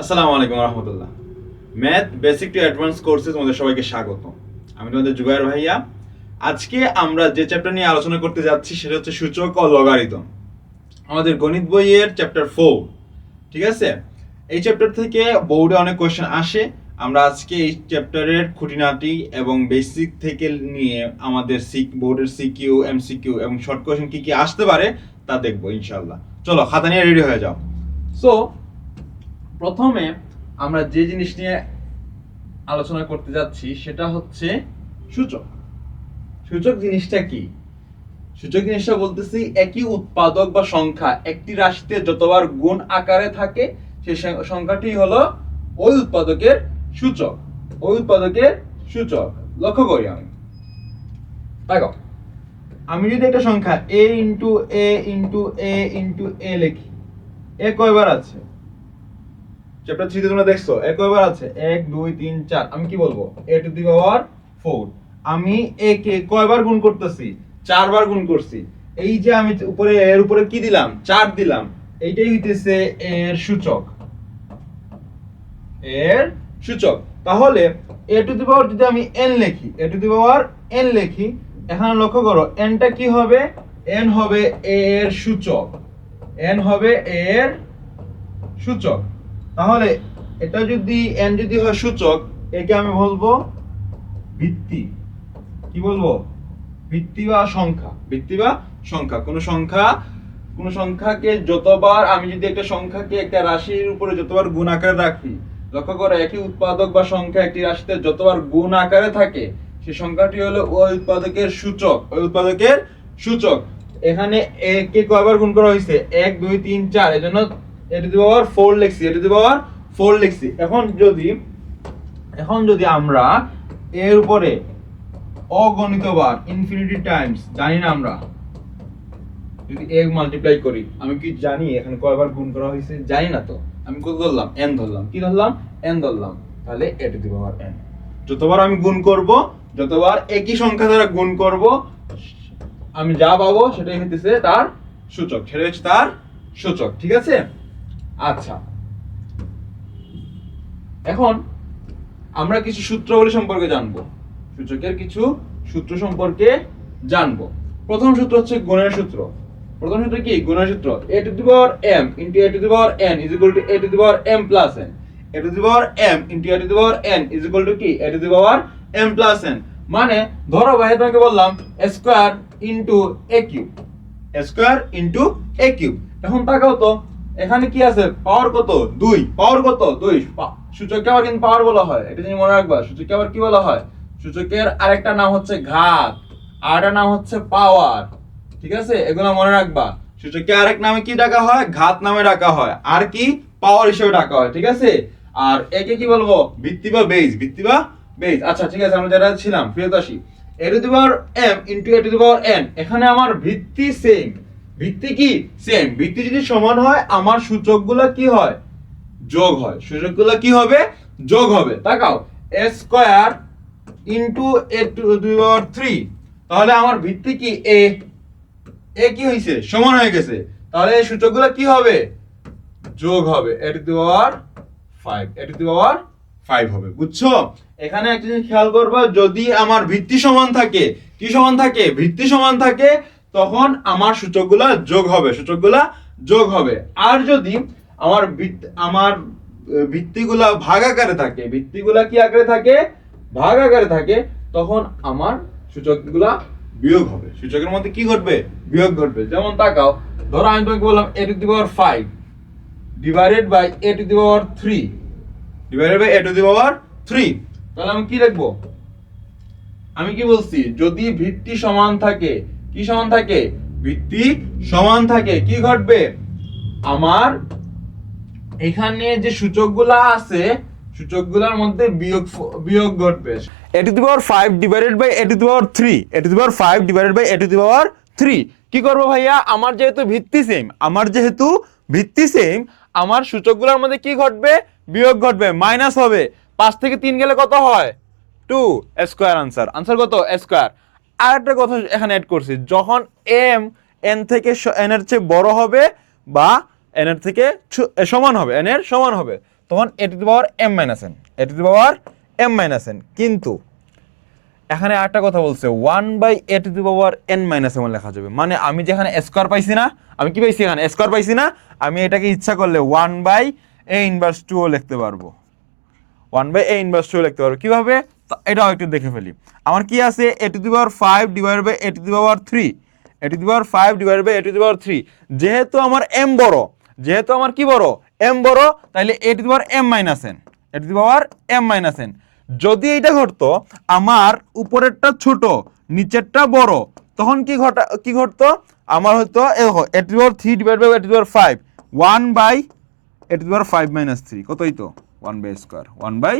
আসসালামু আলাইকুম রহমতুল্লাহ। Math basic to advance কোর্সে তোমাদের সবাইকে স্বাগত। আমি তোমাদের জুবায়ের ভাইয়া। আজকে আমরা যে চ্যাপ্টার নিয়ে আলোচনা করতে যাচ্ছি সেটা হচ্ছে সূচক ও লগারিদম, আমাদের গণিত বইয়ের চ্যাপ্টার 4। ঠিক আছে, এই চ্যাপ্টার থেকে বোর্ডে অনেক কোয়েশ্চেন আসে। আমরা আজকে এই চ্যাপ্টারের খুঁটিনাটি এবং বেসিক থেকে নিয়ে আমাদের বোর্ডের সিকিউ, এমসিকিউ এবং শর্ট কোয়েশ্চেন কি কি আসতে পারে তা দেখবো ইনশাল্লাহ। চলো খাতা নিয়ে রেডি হয়ে যাও। সো প্রথমে আমরা যে জিনিস নিয়ে আলোচনা করতে যাচ্ছি সেটা হচ্ছে সূচক। সূচক জিনিসটা কি? সূচক জিনিসটা বলতেছি একই উৎপাদক বা সংখ্যা একটি রাশিতে যতবার গুণ আকারে থাকে সেই সংখ্যাটি হলো ওই উৎপাদকের সূচক। ওই উৎপাদকের সূচক। লক্ষ্য করি আমি, দেখো, আমি যদি একটা সংখ্যা a into a into a into a লিখি, এ কয়বার আছে? চ্যাপ্টার 3 তে তোমরা দেখছো এ কয়বার আছে? 1 2 3 4। আমি কি বলবো? a to the power 4। আমি a কে কয়বার গুণ করতেছি? 4 বার গুণ করছি। এই যে আমি উপরে এর উপরে কি দিলাম? 4 দিলাম। এইটাই হইতেছে এর সূচক। এর সূচক। তাহলে a টু দি পাওয়ার যদি আমি n লিখি, a to the power n লিখি, এখানে লক্ষ্য করো n টা কি হবে? n হবে a এর সূচক। n হবে a এর সূচক। তাহলে এটা যদি n যদি হয় সূচক, একে আমি বলবো ভিত্তি। কি বলবো? ভিত্তি বা সংখ্যা। ভিত্তি বা সংখ্যা। কোন সংখ্যাকে যতবার আমি যদি একটা সংখ্যাকে একটা রাশির উপরে যতবার গুণ আকারে রাখি, লক্ষ্য করো একই উৎপাদক বা সংখ্যা একটি রাশিতে যতবার গুণ আকারে থাকে সেই সংখ্যাটি হলো ওই উৎপাদকের সূচক। ওই উৎপাদকের সূচক। এখানে a কে কয়বার গুণ করা হয়েছে? 1 2 3 4। এজন্য a টু দি পাওয়ার 4 লিখছি। a টু দি পাওয়ার 4 লিখছি। এখন যদি আমরা এর উপরে অগণিত বার ইনফিনিটি টাইমস জানি না, আমরা যদি a মাল্টিপ্লাই করি, আমি কি জানি এখানে কয়বার গুণ করা হয়েছে? জানি না তো। আমি কত ধরলাম? n ধরলাম। কি ধরলাম? n ধরলাম। তাহলে a to the power n। যতবার আমি গুণ করব, যতবার একই সংখ্যা দ্বারা গুণ করব, আমি যা পাবো সেটাই হইতেছে তার সূচক। সেটা হচ্ছে তার সূচক। ঠিক আছে? আচ্ছা, এখন আমরা কিছু সূত্রাবলী সম্পর্কে জানবো। সূচকের কিছু সূত্র সম্পর্কে জানবো। প্রথম সূত্র হচ্ছে গুণের সূত্র। প্রথম সূত্র কি? গুণের সূত্র। a to the power m into a to the power n is equal two a to the power m plus n। a to the power m into a to the power n is equal to কি? a to the power m plus n। মানে ধরো ভাই তোমাকে বললাম a square into a cube. a square into a cube. এখন তাকাও তো এখানে কি আছে? পাওয়ার কত? 2। পাওয়ার কত? 2। সূচককে আবার কিন্তু পাওয়ার বলা হয়, এটা জিনিস মনে রাখবা। সূচককে আবার কি বলা হয়? সূচকের আরেকটা নাম হচ্ছে ঘাত, আরেকটা নাম হচ্ছে পাওয়ার। ঠিক আছে, এগুলো মনে রাখবা। সূচককে আরেক নামে কি ডাকা হয়? ঘাত নামে ডাকা হয়। আর কি? পাওয়ার হিসেবে ডাকা হয়। ঠিক আছে, আর একে কি বলবো? ভিত্তি বা বেস। ভিত্তি বা বেস। আচ্ছা ঠিক আছে, আমরা যেটা ছিলাম ফেরত আসি। a to the power m into a to the power n। এখানে আমার ভিত্তি সেম। ভিত্তি কি? সেম। ভিত্তি যদি সমান হয় আমার সূচকগুলো কি হয়? যোগ হয়। সূচকগুলো কি হবে? যোগ হবে। তাকাও, a square into a to the power 3। তাহলে আমার ভিত্তি কি? a। এ কি হইছে? সমান হয়ে গেছে। তাহলে এই সূচকগুলো কি হবে? যোগ হবে। a to the power 5। a to the power 5 হবে। বুঝছো? এখানে একটা জিনিস খেয়াল করবা, যদি আমার ভিত্তি সমান থাকে, কি সমান থাকে? ভিত্তি সমান থাকে, তখন আমার সূচকগুলা যোগ হবে। সূচকগুলা যোগ হবে। আর যদি আমার ভিত্তিগুলা ভাগ আকারে থাকে, ভিত্তিগুলা কি আকারে থাকে? ভাগ আকারে থাকে, তখন আমার সূচকগুলা বিয়োগ হবে। সূচকের মধ্যে কি ঘটবে? বিয়োগ ঘটবে। যেমন তাকাও, ধরো আমি তোমাকে বললাম a to the power 5 divided by a to the power 3 divided by a to the power 3। তাহলে আমি কি লিখবো? আমি কি বলছি? যদি ভিত্তি সমান থাকে, কি সমান থাকে? ভিত্তি সমান থাকে, কি ঘটবে? আমার এখানে যে সূচকগুলা আছে, সূচকগুলোর মধ্যে বিয়োগ ঘটবে। a to the power 5 divided by a to the power 3। a to the power 5 divided by a to the power 3। কি করব ভাইয়া? আমার যেহেতু ভিত্তি সেম, আমার সূচকগুলোর মধ্যে কি ঘটবে? বিয়োগ ঘটবে, মাইনাস হবে। 5 থেকে 3 গেলে কত হয়? 2 স্কয়ার। আনসার কত? স্কয়ার। আর একটা কথা এখানে অ্যাড করছি, যখন m n থেকে n এর চেয়ে বড় হবে বা n এর থেকে সমান হবে, n এর সমান হবে, তখন a to the power m minus n, a to the power m minus n। কিন্তু এখানে আরেকটা কথা বলছে 1/a to the power n minus m লেখা যাবে, মানে আমি যেখানে স্কোয়ার পাইছি না, আমি কি পাইছি এখানে স্কোয়ার পাইছি না, আমি এটাকে ইচ্ছা করলে 1/a ইনভার্স 2 লিখতে পারবো, 1/a ইনভার্স 2 লিখতে পারবো। কিভাবে এটাও একটু দেখে ফেলি। আমার কি আছে a to the power 5 divided by a to the power 3, a to the power 5 divided by a to the power 3। যেহেতু আমার m বড়, যেহেতু আমার কি বড় m বড়, তাহলে a to the power m minus n, a to the power m minus n। যদি এইটা ঘটতো আমার উপরেরটা ছোট নিচেরটা বড়, তখন কি ঘটতো আমার হয়তো a to the power 3 divided by a to the power 5, 1/a to the power 5 minus 3, কতই তো 1/a square, 1/a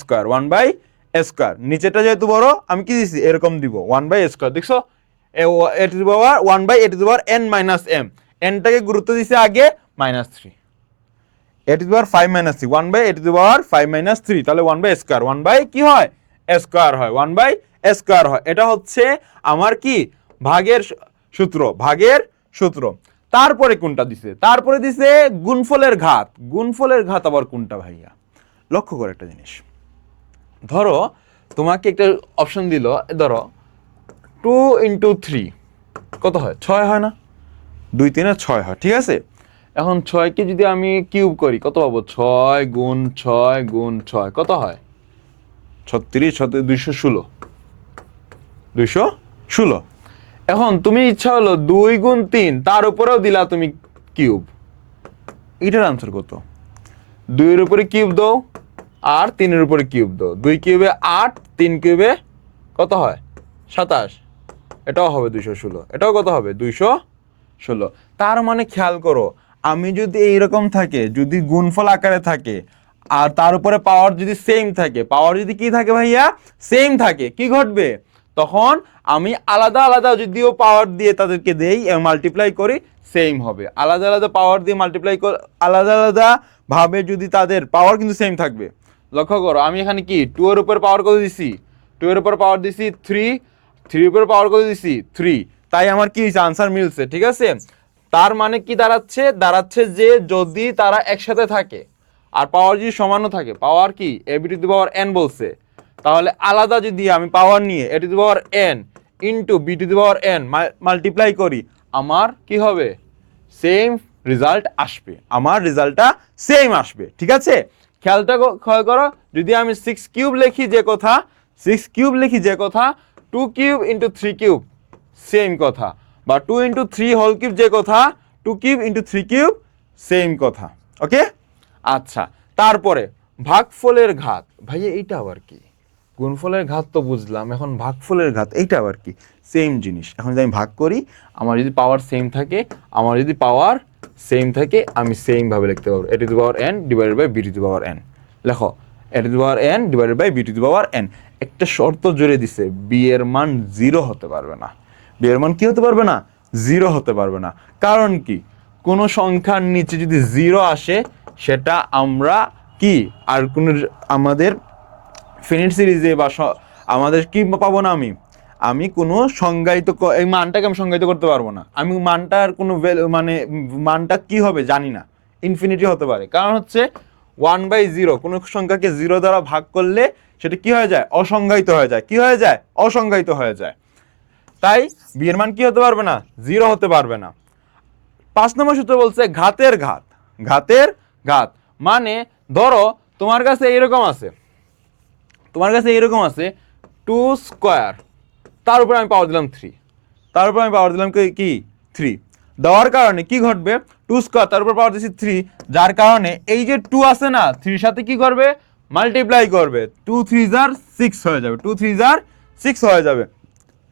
square, 1/a square. নিচেরটা যেহেতু বড় আমি কি দিছি এরকম দিব 1/a স্কয়ার। দেখছো a to the power 1/a to the power n minus m, nটাকে গুরুত্ব দিছে আগে minus 3, a to the power 5 minus 3, 1/a to the power 5 minus 3, তাহলে 1/a স্কয়ার, 1/a কি হয় a স্কয়ার হয়, 1/a স্কয়ার হয়। এটা হচ্ছে আমার কি ভাগের সূত্র, ভাগের সূত্র। তারপরে কোনটা দিছে, তারপরে দিছে গুণফলের ঘাত। গুণফলের ঘাত আবার কোনটা ভাইয়া? লক্ষ্য করে একটা জিনিস, ধরো তোমাকে একটা অপশন দিল, ধরো 2 ইন্টু 3 কত হয়, 6 হয় না, 2 3 6 হয়, ঠিক আছে। এখন 6কে যদি আমি কিউব করি কত পাবো, 6 গুণ 6 গুণ 6 কত হয়, 36, 216, 216। এখন তুমি ইচ্ছা হলো 2 গুণ 3 তার উপরেও দিলা তুমি কিউব, এটার আনসার কত? 2 এর উপরে কিউব দাও আর 3 এর উপরে কিউব দাও, 2 কিউবে 8, 3 কিউবে কত হয় 27, এটাও হবে 216, এটাও কত হবে 216। তার মানে খেয়াল করো, আমি যদি এইরকম থাকে, যদি গুণফল আকারে থাকে আর তার উপরে পাওয়ার যদি সেম থাকে, পাওয়ার যদি কি থাকে ভাইয়া সেম থাকে, কি ঘটবে তখন আমি আলাদা আলাদা যদিও পাওয়ার দিয়ে তাদেরকে দেই মাল্টিপ্লাই করি সেম হবে, আলাদা আলাদা পাওয়ার দিয়ে মাল্টিপ্লাই করে আলাদা আলাদা ভাবে যদি তাদের পাওয়ার কিন্তু সেম থাকবে। লক্ষ্য করো আমি এখানে কি 2 এর উপর পাওয়ার কত দিছি, 2 এর উপর পাওয়ার দিছি 3, 3 এর উপর পাওয়ার কত দিছি 3, তাই আমার কি হয়েছে আনসার মিলছে, ঠিক আছে। তার মানে কি দাঁড়াচ্ছে, দাঁড়াচ্ছে যে যদি তারা একসাথে থাকে আর পাওয়ার যদি সমানও থাকে, পাওয়ার কি a to the power n বলছে, তাহলে আলাদা যদি আমি পাওয়ার নিয়ে a to the power n into b to the power n multiply করি, আমার কি হবে সেম রেজাল্ট আসবে, আমার রেজাল্টটা সেম আসবে, ঠিক আছে। খেয়ালটা ক্ষয় করো, যদি আমি 6 কিউব লিখি যে কথা, 6 কিউব লিখি যে কথা, 2 কিউব ইন্টু 3 কিউব সেম কথা, বা 2 ইন্টু 3 হোল কিউব যে কথা, 2 কিউব ইন্টু 3 কিউব সেম কথা, ওকে। আচ্ছা তারপরে ভাগফলের ঘাত, ভাইয়া এইটা আবার কি? গুণফলের ঘাত তো বুঝলাম, এখন ভাগফলের ঘাত এইটা আবার কি? সেম জিনিস। এখন যদি আমি ভাগ করি, আমার যদি পাওয়ার সেম থাকে, আমার যদি পাওয়ার সেম থাকে, আমি সেম ভাবে লিখতে পারবো a to the power n divided by b to the power n। লেখো a to the power n divided by b to the power n। একটা শর্ত জুড়ে দিছে, b এর মান 0 হতে পারবে না, b এর মান কি হতে পারবে না, 0 হতে পারবে না। কারণ কি, কোনো সংখ্যার নিচে যদি 0 আসে সেটা আমরা কি আর কোন আমাদের ফিনিট সিরিজে বা আমাদের কি পাবো না, আমি কোনো সংজ্ঞায়িত এই মানটাকে আমি সংজ্ঞায়িত করতে পারবো না, আমি মানটার কোনো মানে মানটা কি হবে জানি না, ইনফিনিটি হতে পারে। কারণ হচ্ছে 1/0 কোনো সংখ্যাকে 0 দ্বারা ভাগ করলে সেটা কি হয়ে যায়, অসংজ্ঞায়িত হয়ে যায়, কি হয়ে যায়, অসংজ্ঞায়িত হয়ে যায়। তাই বি এর মান কি হতে পারবে না, 0 হতে পারবে না। 5 নম্বর সূত্র বলছে ঘাতের ঘাত। ঘাতের ঘাত মানে ধরো তোমার কাছে এইরকম আছে, তোমার কাছে এইরকম আছে 2 স্কয়ার, তার উপরে আমি পাওয়ার দিলাম 3, তার উপর আমি পাওয়ার দিলাম কি 3, দেওয়ার কারণে কি ঘটবে, 2 স্কয়ার তার উপর পাওয়ার দিচ্ছি 3, যার কারণে এই যে 2 আছে না 3 সাথে কি করবে মাল্টিপ্লাই করবে, 2 3 জার 6 হয়ে যাবে, 2 3 জার 6 হয়ে যাবে।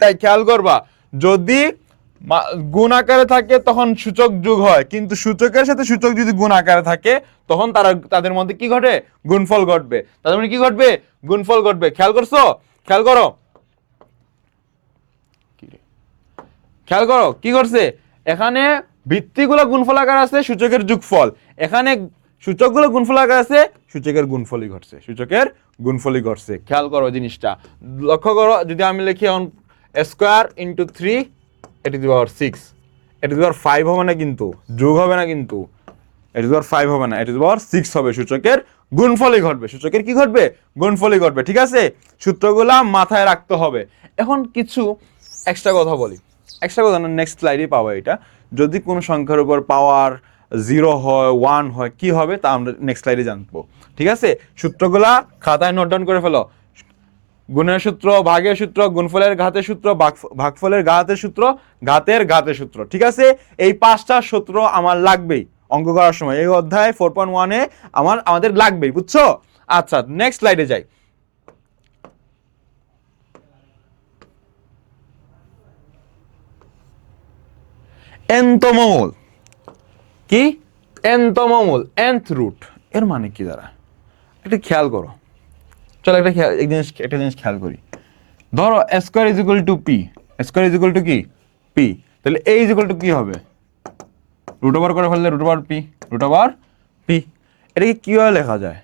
তাই খেয়াল করবা যদি গুণ আকারে থাকে তখন সূচক যোগ হয়, কিন্তু সূচকের সাথে সূচক যদি গুণ আকারে থাকে তখন তাদের মধ্যে কি ঘটে, গুণফল ঘটবে, তাদের মধ্যে কি ঘটবে, গুণফল ঘটবে। খেয়াল করছো, খেয়াল করো, খেয়াল করো কি করছে, এখানে ভিত্তিগুলো গুণফল আকার আছে, সূচকের যোগফল, এখানে সূচকগুলো গুণফল আকার আছে, সূচকের গুণফলই ঘটছে, সূচকের গুণফলই ঘটছে। খেয়াল করো জিনিসটা, লক্ষ্য করো, যদি আমি লিখি এখন square into 3 a to the power 6, a to the power 5 হবে না কিন্তু, যোগ হবে না কিন্তু, এ টু দি পাওয়ার 5 হবে না, এ টু দি পাওয়ার 6 হবে। সূচকের গুণফলই ঘটবে, সূচকের কি ঘটবে? গুণফলই ঘটবে। ঠিক আছে, সূত্রগুলা মাথায় রাখতে হবে। এখন কিছু এক্সট্রা কথা বলি, এক্সট্রা কথা না, নেক্সট স্লাইডে পাবো এটা। যদি কোনো সংখ্যার উপর পাওয়ার 0 হয়, 1 হয়, কি হবে তা আমরা নেক্সট স্লাইডে জানবো। ঠিক আছে, সূত্রগুলা খাতায় নোট ডাউন করে ফেলো। গুণের সূত্র, ভাগের সূত্র, গুণফলের ঘাতের সূত্র, ভাগফলের ঘাতের সূত্র, ঘাতের ঘাতের সূত্র। ঠিক আছে, এই 5টা সূত্র আমার লাগবেই অঙ্ক করার সময়। এই অধ্যায় 4.1-এ আমাদের লাগবেই, বুঝছো? আচ্ছা, নেক্সট স্লাইডে যাই। এনতম মূল কি? এনতম মূল, nth রুট, এর মানে কি দাঁড়ায়? একটু খেয়াল করো, চলো একটা জিনিস খেয়াল করি। ধরো square is equal two P, square is equal to কি? পি। তাহলে এ ইজ ইকুয়াল টু কি হবে? রুট ওভার করে ফেললে root over P, root over P. এটাকে কিভাবে লেখা যায়?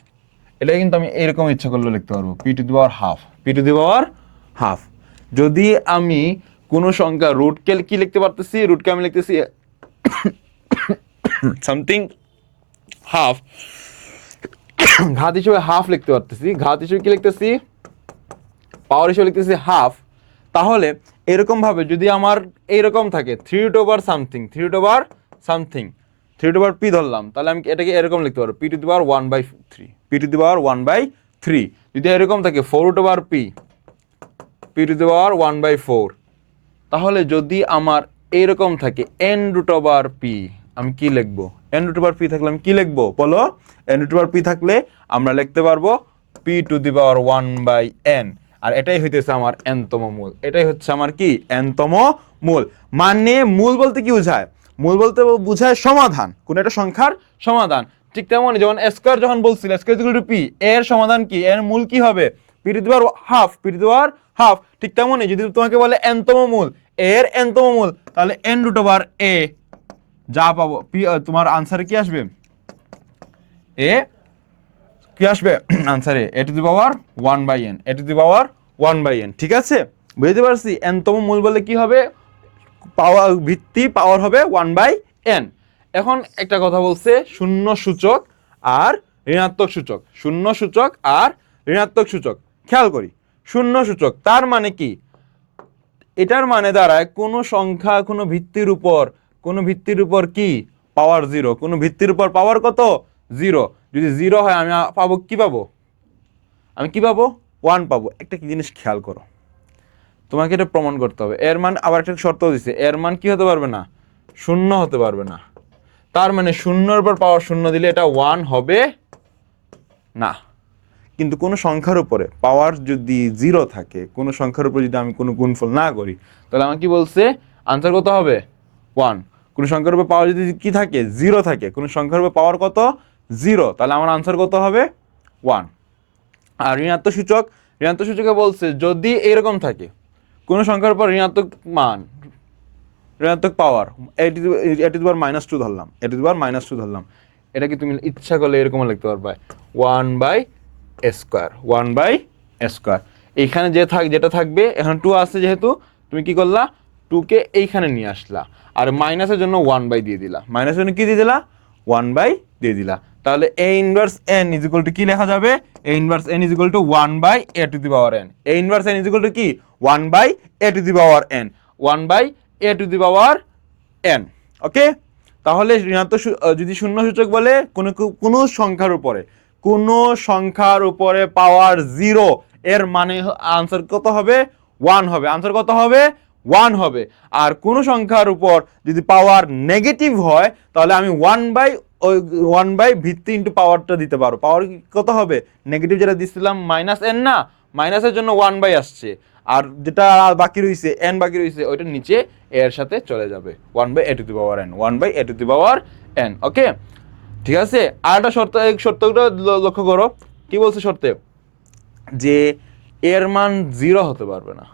এটাকে কিন্তু আমি এরকম ইচ্ছা করলে লিখতে পারবো, p to the power half, P to the power half. যদি আমি কোনো সংখ্যা রুটকে কি লিখতে পারতেছি, রুটকে আমি লিখতেছি সামথিং হাফ, ঘাত হিসেবে হাফ লিখতে পারতেছি, ঘাত হিসেবে কি লিখতেছি? পাওয়ার হিসেবে লিখতেছি হাফ। তাহলে এরকম ভাবে যদি আমার এইরকম থাকে 3 root over something, 3 root over something, 3 root over p ধরলাম, তাহলে আমি এটাকে এরকম লিখতে পারবো, p to the power 1/3, p to the power 1/3। যদি এরকম থাকে 4 root over p, p to the power 1/4। তাহলে যদি আমার এইরকম থাকে n রুট ওভার পি, আমি কি লিখবো? n রুট ওভার পি থাকলে আমি কি লিখবো বলো? n রুট ওভার পি থাকলে আমরা লিখতে পারবো p to the power 1/n। আর এটাই হইতেছে আমার nতম মূল, এটাই হচ্ছে আমার কি? nতম মূল। মানে মূল বলতে কি বোঝায়? মূল বলতে বোঝায় সমাধান, কোন একটা সংখ্যার সমাধান। ঠিক তেমনই যেমন স্কয়ার যখন বলছিল স্কয়ার ইকুয়াল টু পি, এর সমাধান কি? এর মূল কি হবে? P to the power half, P to the power half. ঠিক তেমনই যদি তোমাকে বলে nতম মূল, এর nতম মূল, তাহলে n রুট ওভার a যা পাবো, পি তোমার আনসারে কি আসবে? এ কি আসবে আনসারে? এ to the power 1/n, A to the power 1/n। ঠিক আছে, বুঝতে পারছি? nতম মূল বলে কি হবে? পাওয়ার ভিত্তি, পাওয়ার হবে 1/n। এখন একটা কথা বলছে, শূন্য সূচক আর ঋণাত্মক সূচক, শূন্য সূচক আর ঋণাত্মক সূচক। খেয়াল করি, শূন্য সূচক তার মানে কি? এটার মানে দাঁড়ায় কোনো সংখ্যা কোনো ভিত্তির উপর, কোনো ভিত্তির উপর কি? পাওয়ার 0, কোনো ভিত্তির উপর পাওয়ার কত? 0। যদি 0 হয় আমি পাবো কি পাবো? আমি কি পাবো? 1 পাবো। একটা কি জিনিস খেয়াল করো, তোমাকে এটা প্রমাণ করতে হবে। এর মান আবার একটা শর্ত দিছে, এর মান কি হতে পারবে না? 0 হতে পারবে না। তার মানে 0-এর উপর পাওয়ার 0 দিলে এটা 1 হবে না। কিন্তু কোনো সংখ্যার উপরে পাওয়ার যদি 0 থাকে, কোনো সংখ্যার উপরে যদি আমি কোনো গুণফল না করি, তাহলে আমার কি বলছে? আনসার কত হবে? 1। কোনো সংখ্যার উপর পাওয়ার যদি কি থাকে? 0 থাকে, কোনো সংখ্যার উপর পাওয়ার কত? 0, তাহলে আমার আনসার কত হবে? 1। আর ঋণাত্মক সূচক, ঋণাত্মক সূচকে বলছে যদি এরকম থাকে কোনো সংখ্যার উপর ঋণাত্মক মান, ঋণাত্মক পাওয়ার, এ টু দি পাওয়ার -2 ধরলাম, এ টু দি পাওয়ার -2 ধরলাম, এটা কি তুমি ইচ্ছা করলে এরকম লিখতে পারবে 1/স্কয়ার, 1/স্কয়ার। এইখানে যেটা থাকবে, এখন 2 আছে যেহেতু, তুমি কি করলা? 2 কে এইখানে নিয়ে আসলা, আর মাইনাসের জন্য 1/, দিয়ে দিলা, মাইনাসের জন্য কি দিয়ে দিলা? 1/, দিয়ে দিলা। তাহলে a inverse n is equal to কি লেখা যাবে? a inverse n is equal two 1/a to the power n। a inverse n is equal to কি? 1/a to the power n, 1/a to the power n। ওকে, তাহলে ঋণাত্মক যদি শূন্য সূচক বলে কোনো সংখ্যার উপরে, কোনো সংখ্যার উপরে পাওয়ার 0, এর মানে আনসার কত হবে? 1 হবে। আনসার কত হবে? 1 হবে। আর কোনো সংখ্যার উপর যদি পাওয়ার নেগেটিভ হয়, তাহলে আমি 1/, ভিত্তি ইন্টু পাওয়ারটা দিতে পারো। পাওয়ার কত হবে? নেগেটিভ যেটা দিচ্ছিলাম -n না, মাইনাসের জন্য 1/, আসছে, আর যেটা বাকি রয়েছে n বাকি রয়েছে, ওইটা নিচে এর সাথে চলে যাবে, 1/a to the power n, 1/a to the power n। ওকে, ঠিক আছে। আর একটা শর্ত, এই শর্তটা লক্ষ্য করো, কি বলছে শর্তে? যে এর মান 0 হতে পারবে না,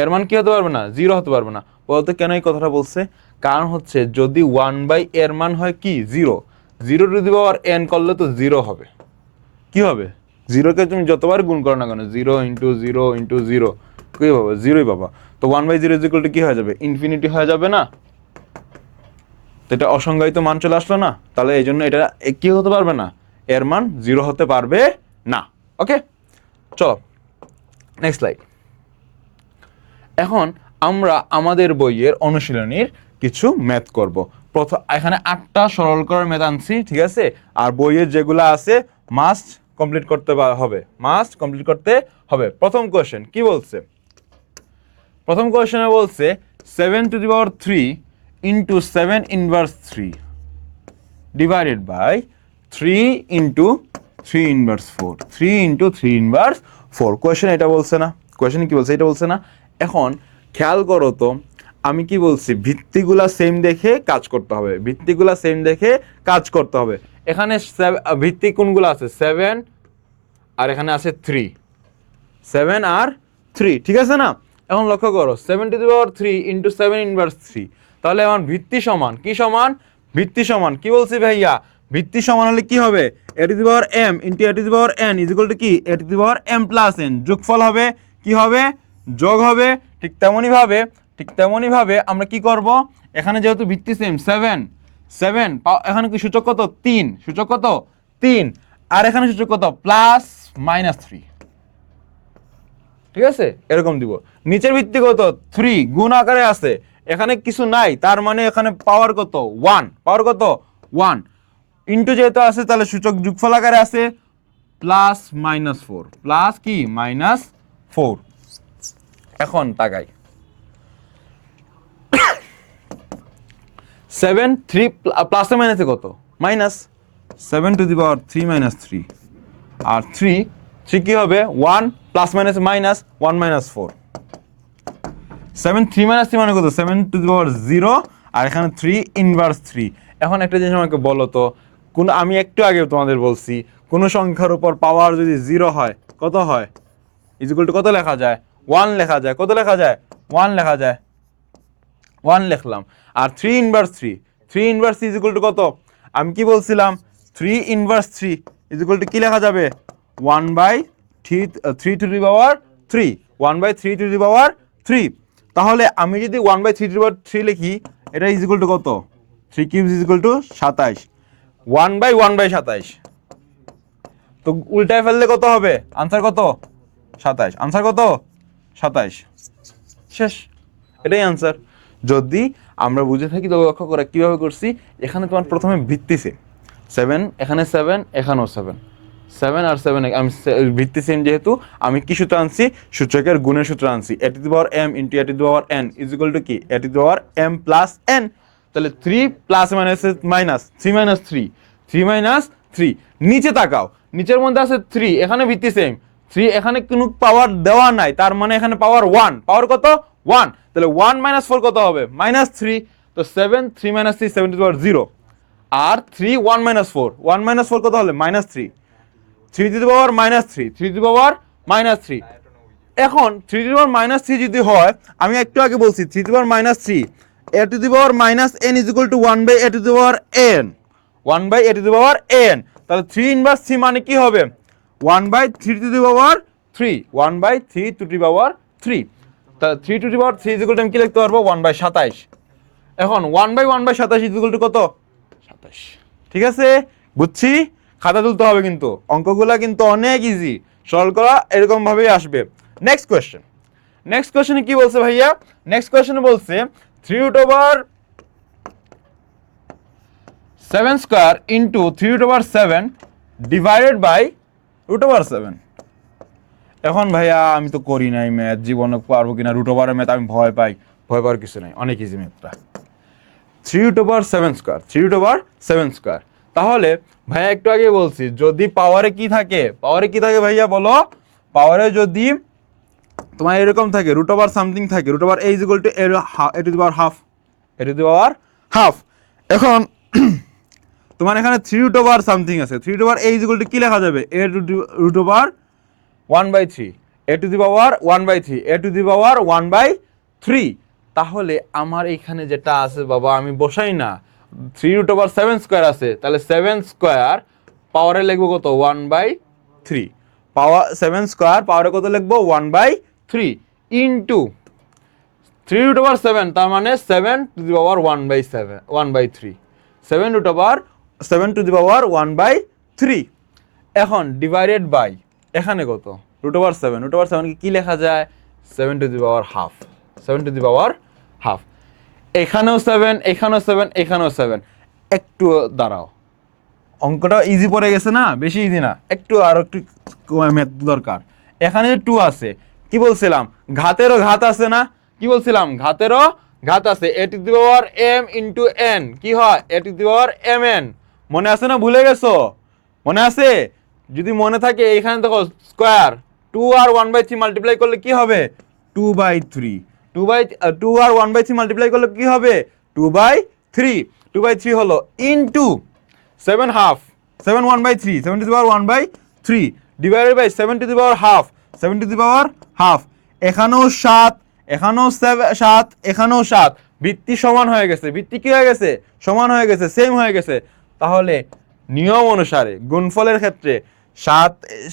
এর মান কি হতে পারবে না? 0 হতে পারবে না। বলতে কেন এই কথাটা বলছে? কারণ হচ্ছে যদি 1/, এর মান হয় কি? 0, 0 টু দি পাওয়ার n করলে তো 0 হবে। কি হবে? 0 কে তুমি যতবার গুণ করো না কেন, 0 ইন্টু 0 ইন্টু 0, কি পাবো? 0ই পাবা। তো 1/0 ইজ ইকুয়াল টু কি হয়ে যাবে? ইনফিনিটি হয়ে যাবে না? তো এটা অসংজ্ঞায়িত মান চলে আসলো না, তাহলে এই জন্য এটা কি হতে পারবে না, এর মান 0 হতে পারবে না। ওকে, চলো নেক্সট স্লাইড। এখন আমরা আমাদের বইয়ের অনুশীলনীর কিছু ম্যাথ করব। প্রথম এখানে 8টা সরল করার ম্যাথ আনছি, ঠিক আছে, আর বইয়ের যেগুলো আছে মাস্ট কমপ্লিট করতে হবে, মাস্ট কমপ্লিট করতে হবে। প্রথম কোশ্চেন কি বলছে, প্রথম কোশ্চেনে বলছে 7⁻³ into 7 inverse 3 divided by 3 into 3 inverse 4, 3 into 3 inverse 4। Question এটা বলছে না, কোয়েশ্চেন কি বলছে, এটা বলছে না। এখন খেয়াল করো তো, আমি কি বলছি, ভিত্তিগুলা সেম দেখে কাজ করতে হবে, ভিত্তিগুলা সেম দেখে কাজ করতে হবে। এখানে ভিত্তি কোনগুলো আছে, 7 আর এখানে আছে 3, 7 আর 3, ঠিক আছে না। এখন লক্ষ্য করো 7⁻³ ইন্টু 7 ইনভার্স 3, তাহলে আমার ভিত্তি সমান কি সমান, ভিত্তি সমান কি বলছি ভাইয়া, ভিত্তি সমান হলে কি হবে, a⁻m into a⁻n equal to কি a⁻m প্লাস n, যোগফল হবে কি হবে, যোগ হবে। ঠিক তেমনই ভাবে আমরা কি করব, এখানে যেহেতু ভিত্তি সেম 7 এখানে কি সূচক কত 3, সূচক কত 3, আর এখানে সূচক কত +-3, ঠিক আছে, এরকম দিব। নিচের ভিত্তি কত 3 গুণ আকারে আছে, এখানে কিছু নাই, তার মানে এখানে পাওয়ার কত 1, পাওয়ার কত 1, ইনটু যেহেতু আছে তাহলে সূচক যোগফল আকারে আছে +-4, প্লাস কি -4। এখন তাকাই 7 3 প্লাসে মাইনাসে কত মাইনাস, 7⁻³ - 3 আর 3 কি হবে 1 প্লাস মাইনাস মাইনাস 1 - 4, 7 3 - 3 মানে কত 7⁻0 আর এখানে 3 ইনভার্স 3। এখন একটা জিনিস আমাকে বলো তো, কোন আমি একটু আগে তোমাদের বলছি কোন সংখ্যার উপর পাওয়ার যদি 0 হয় কত হয়, ইকুয়াল টু কত লেখা যায় 1 লেখা যায়, কত লেখা যায় 1 লেখা যায়, 1 লিখলাম। আর 3 ইনভার্স 3 ইনভার্স ইকুয়াল টু কত, আমি কি বলছিলাম 3 ইনভার্স 3 ইকুয়াল টু কি লেখা যাবে 1/3 1/3 তাহলে আমি যদি 1/3 লিখি, এটা ইকুয়াল টু কত 3 কিউবস ইকুয়াল টু 27, 1/1/27। তো উল্টায় ফেললে কত হবে, আনসার কত 27, আনসার কত 27, শেষ, এটাই আনসার। যদি আমরা বুঝে থাকি তবে লক্ষ্য করে কিভাবে করছি, এখানে তোমার প্রথমে ভিত্তি সেম 7, এখানে 7, এখানেও 7 আর 7, আমি ভিত্তি সেম যেহেতু আমি কি সূত্র আনছি, সূচকের গুণের সূত্র আনছি, a⁻m into a⁻n equal to কি a⁻m প্লাস n। তাহলে 3 প্লাস মাইনাস 3 3 নিচে তাকাও, নিচের মধ্যে আছে 3, এখানে ভিত্তি সেম 3, এখানে কোনো পাওয়ার দেওয়া নাই, তার মানে এখানে পাওয়ার 1, পাওয়ার কত 1, তাহলে 1 - 4 কত হবে -3। তো 7 3 - 3 7⁻0 আর 3 1 - 4, 1 - 4 কত হলে -3, 3 এখন 3 যদি হয়, আমি একটু আগে বলছি 3 a⁻n equal to 1/a⁻n, 1/a⁻n, তাহলে 3 ইনভার্স 3 মানে কি হবে 1/3 1/3 তাহলে 3 ইকুয়াল টু আমি কি লিখতে পারবো 1/27। এখন 1/1/27 ইকুয়াল টু কত 27, ঠিক আছে, বুঝছি। খাতা তুলতে হবে কিন্তু, অঙ্কগুলা কিন্তু অনেক ইজি, সলভ করা এরকম ভাবেই আসবে। নেক্সট কোশ্চেনে কি বলছে ভাইয়া, নেক্সট কোশ্চেনে বলছে 3√7² ইন্টু 3√7 ডিভাইডেড বাই √7। এখন ভাইয়া আমি তো করি নাই ম্যাথ, জীবনে পারবো কিনা √এর ম্যাথ, আমি ভয় পাওয়ার কিছু নাই, অনেক ইজি ম্যাথটা। 3√7², তাহলে ভাইয়া একটু আগে বলছি যদি পাওয়ারে কি থাকে ভাইয়া বলো, পাওয়ারে যদি তোমার এরকম থাকে √ সামথিং থাকে, √a ইকুয়াল টু a², এখন তোমার এখানে 3√ সামথিং আছে, 3√a ইকুয়াল টু কি লেখা যাবে a⁻1/3, a⁻1/3, তাহলে আমার এখানে যেটা আছে বাবা আমি বসাই না, 3√7² আছে, তাহলে 7² পাওয়ারে লিখবো কত 1/3, পাওয়ার 7² পাওয়ারে কত লিখবো 1/3 ইনটু 3√7 তার মানে 7 to the power 1/3, 7 এখন ডিভাইডেড বাই এখানে কত √7 কি লেখা যায় 7 to the power half, 7 to the power half। এখানেও 7, এখানেও 7, এখানেও 7। একটু দাঁড়াও, অঙ্কটা ইজি পড়ে গেছে না, বেশি ইজি না, একটু আর একটু ম্যাথ দরকার। এখানে 2 আছে, কি বলছিলাম ঘাতেরও ঘাত আছে না, কি বলছিলাম ঘাতেরও ঘাত আছে, a to the power m into n কি হয় a to the power mn, মনে আছে না ভুলে গেছো? মনে আছে? যদি মনে থাকে এখানে দেখো স্কয়ার 2 আর 1/3 মাল্টিপ্লাই করলে কি হবে 2/3, 2 আর 1/3 মাল্টিপ্লাই করলে কি হবে 2/3, 2/3 হলো into 7 half, 7 1/3, 7 to the power 1/3 divided by 7 to the power half, 7 to the power half। এখানেও 7, এখানেও 7, এখানেও 7, ভিত্তি সমান হয়ে গেছে, ভিত্তি কি হয়ে গেছে সমান হয়ে গেছে, সেম হয়ে গেছে। তাহলে নিয়ম অনুসারে গুণফলের ক্ষেত্রে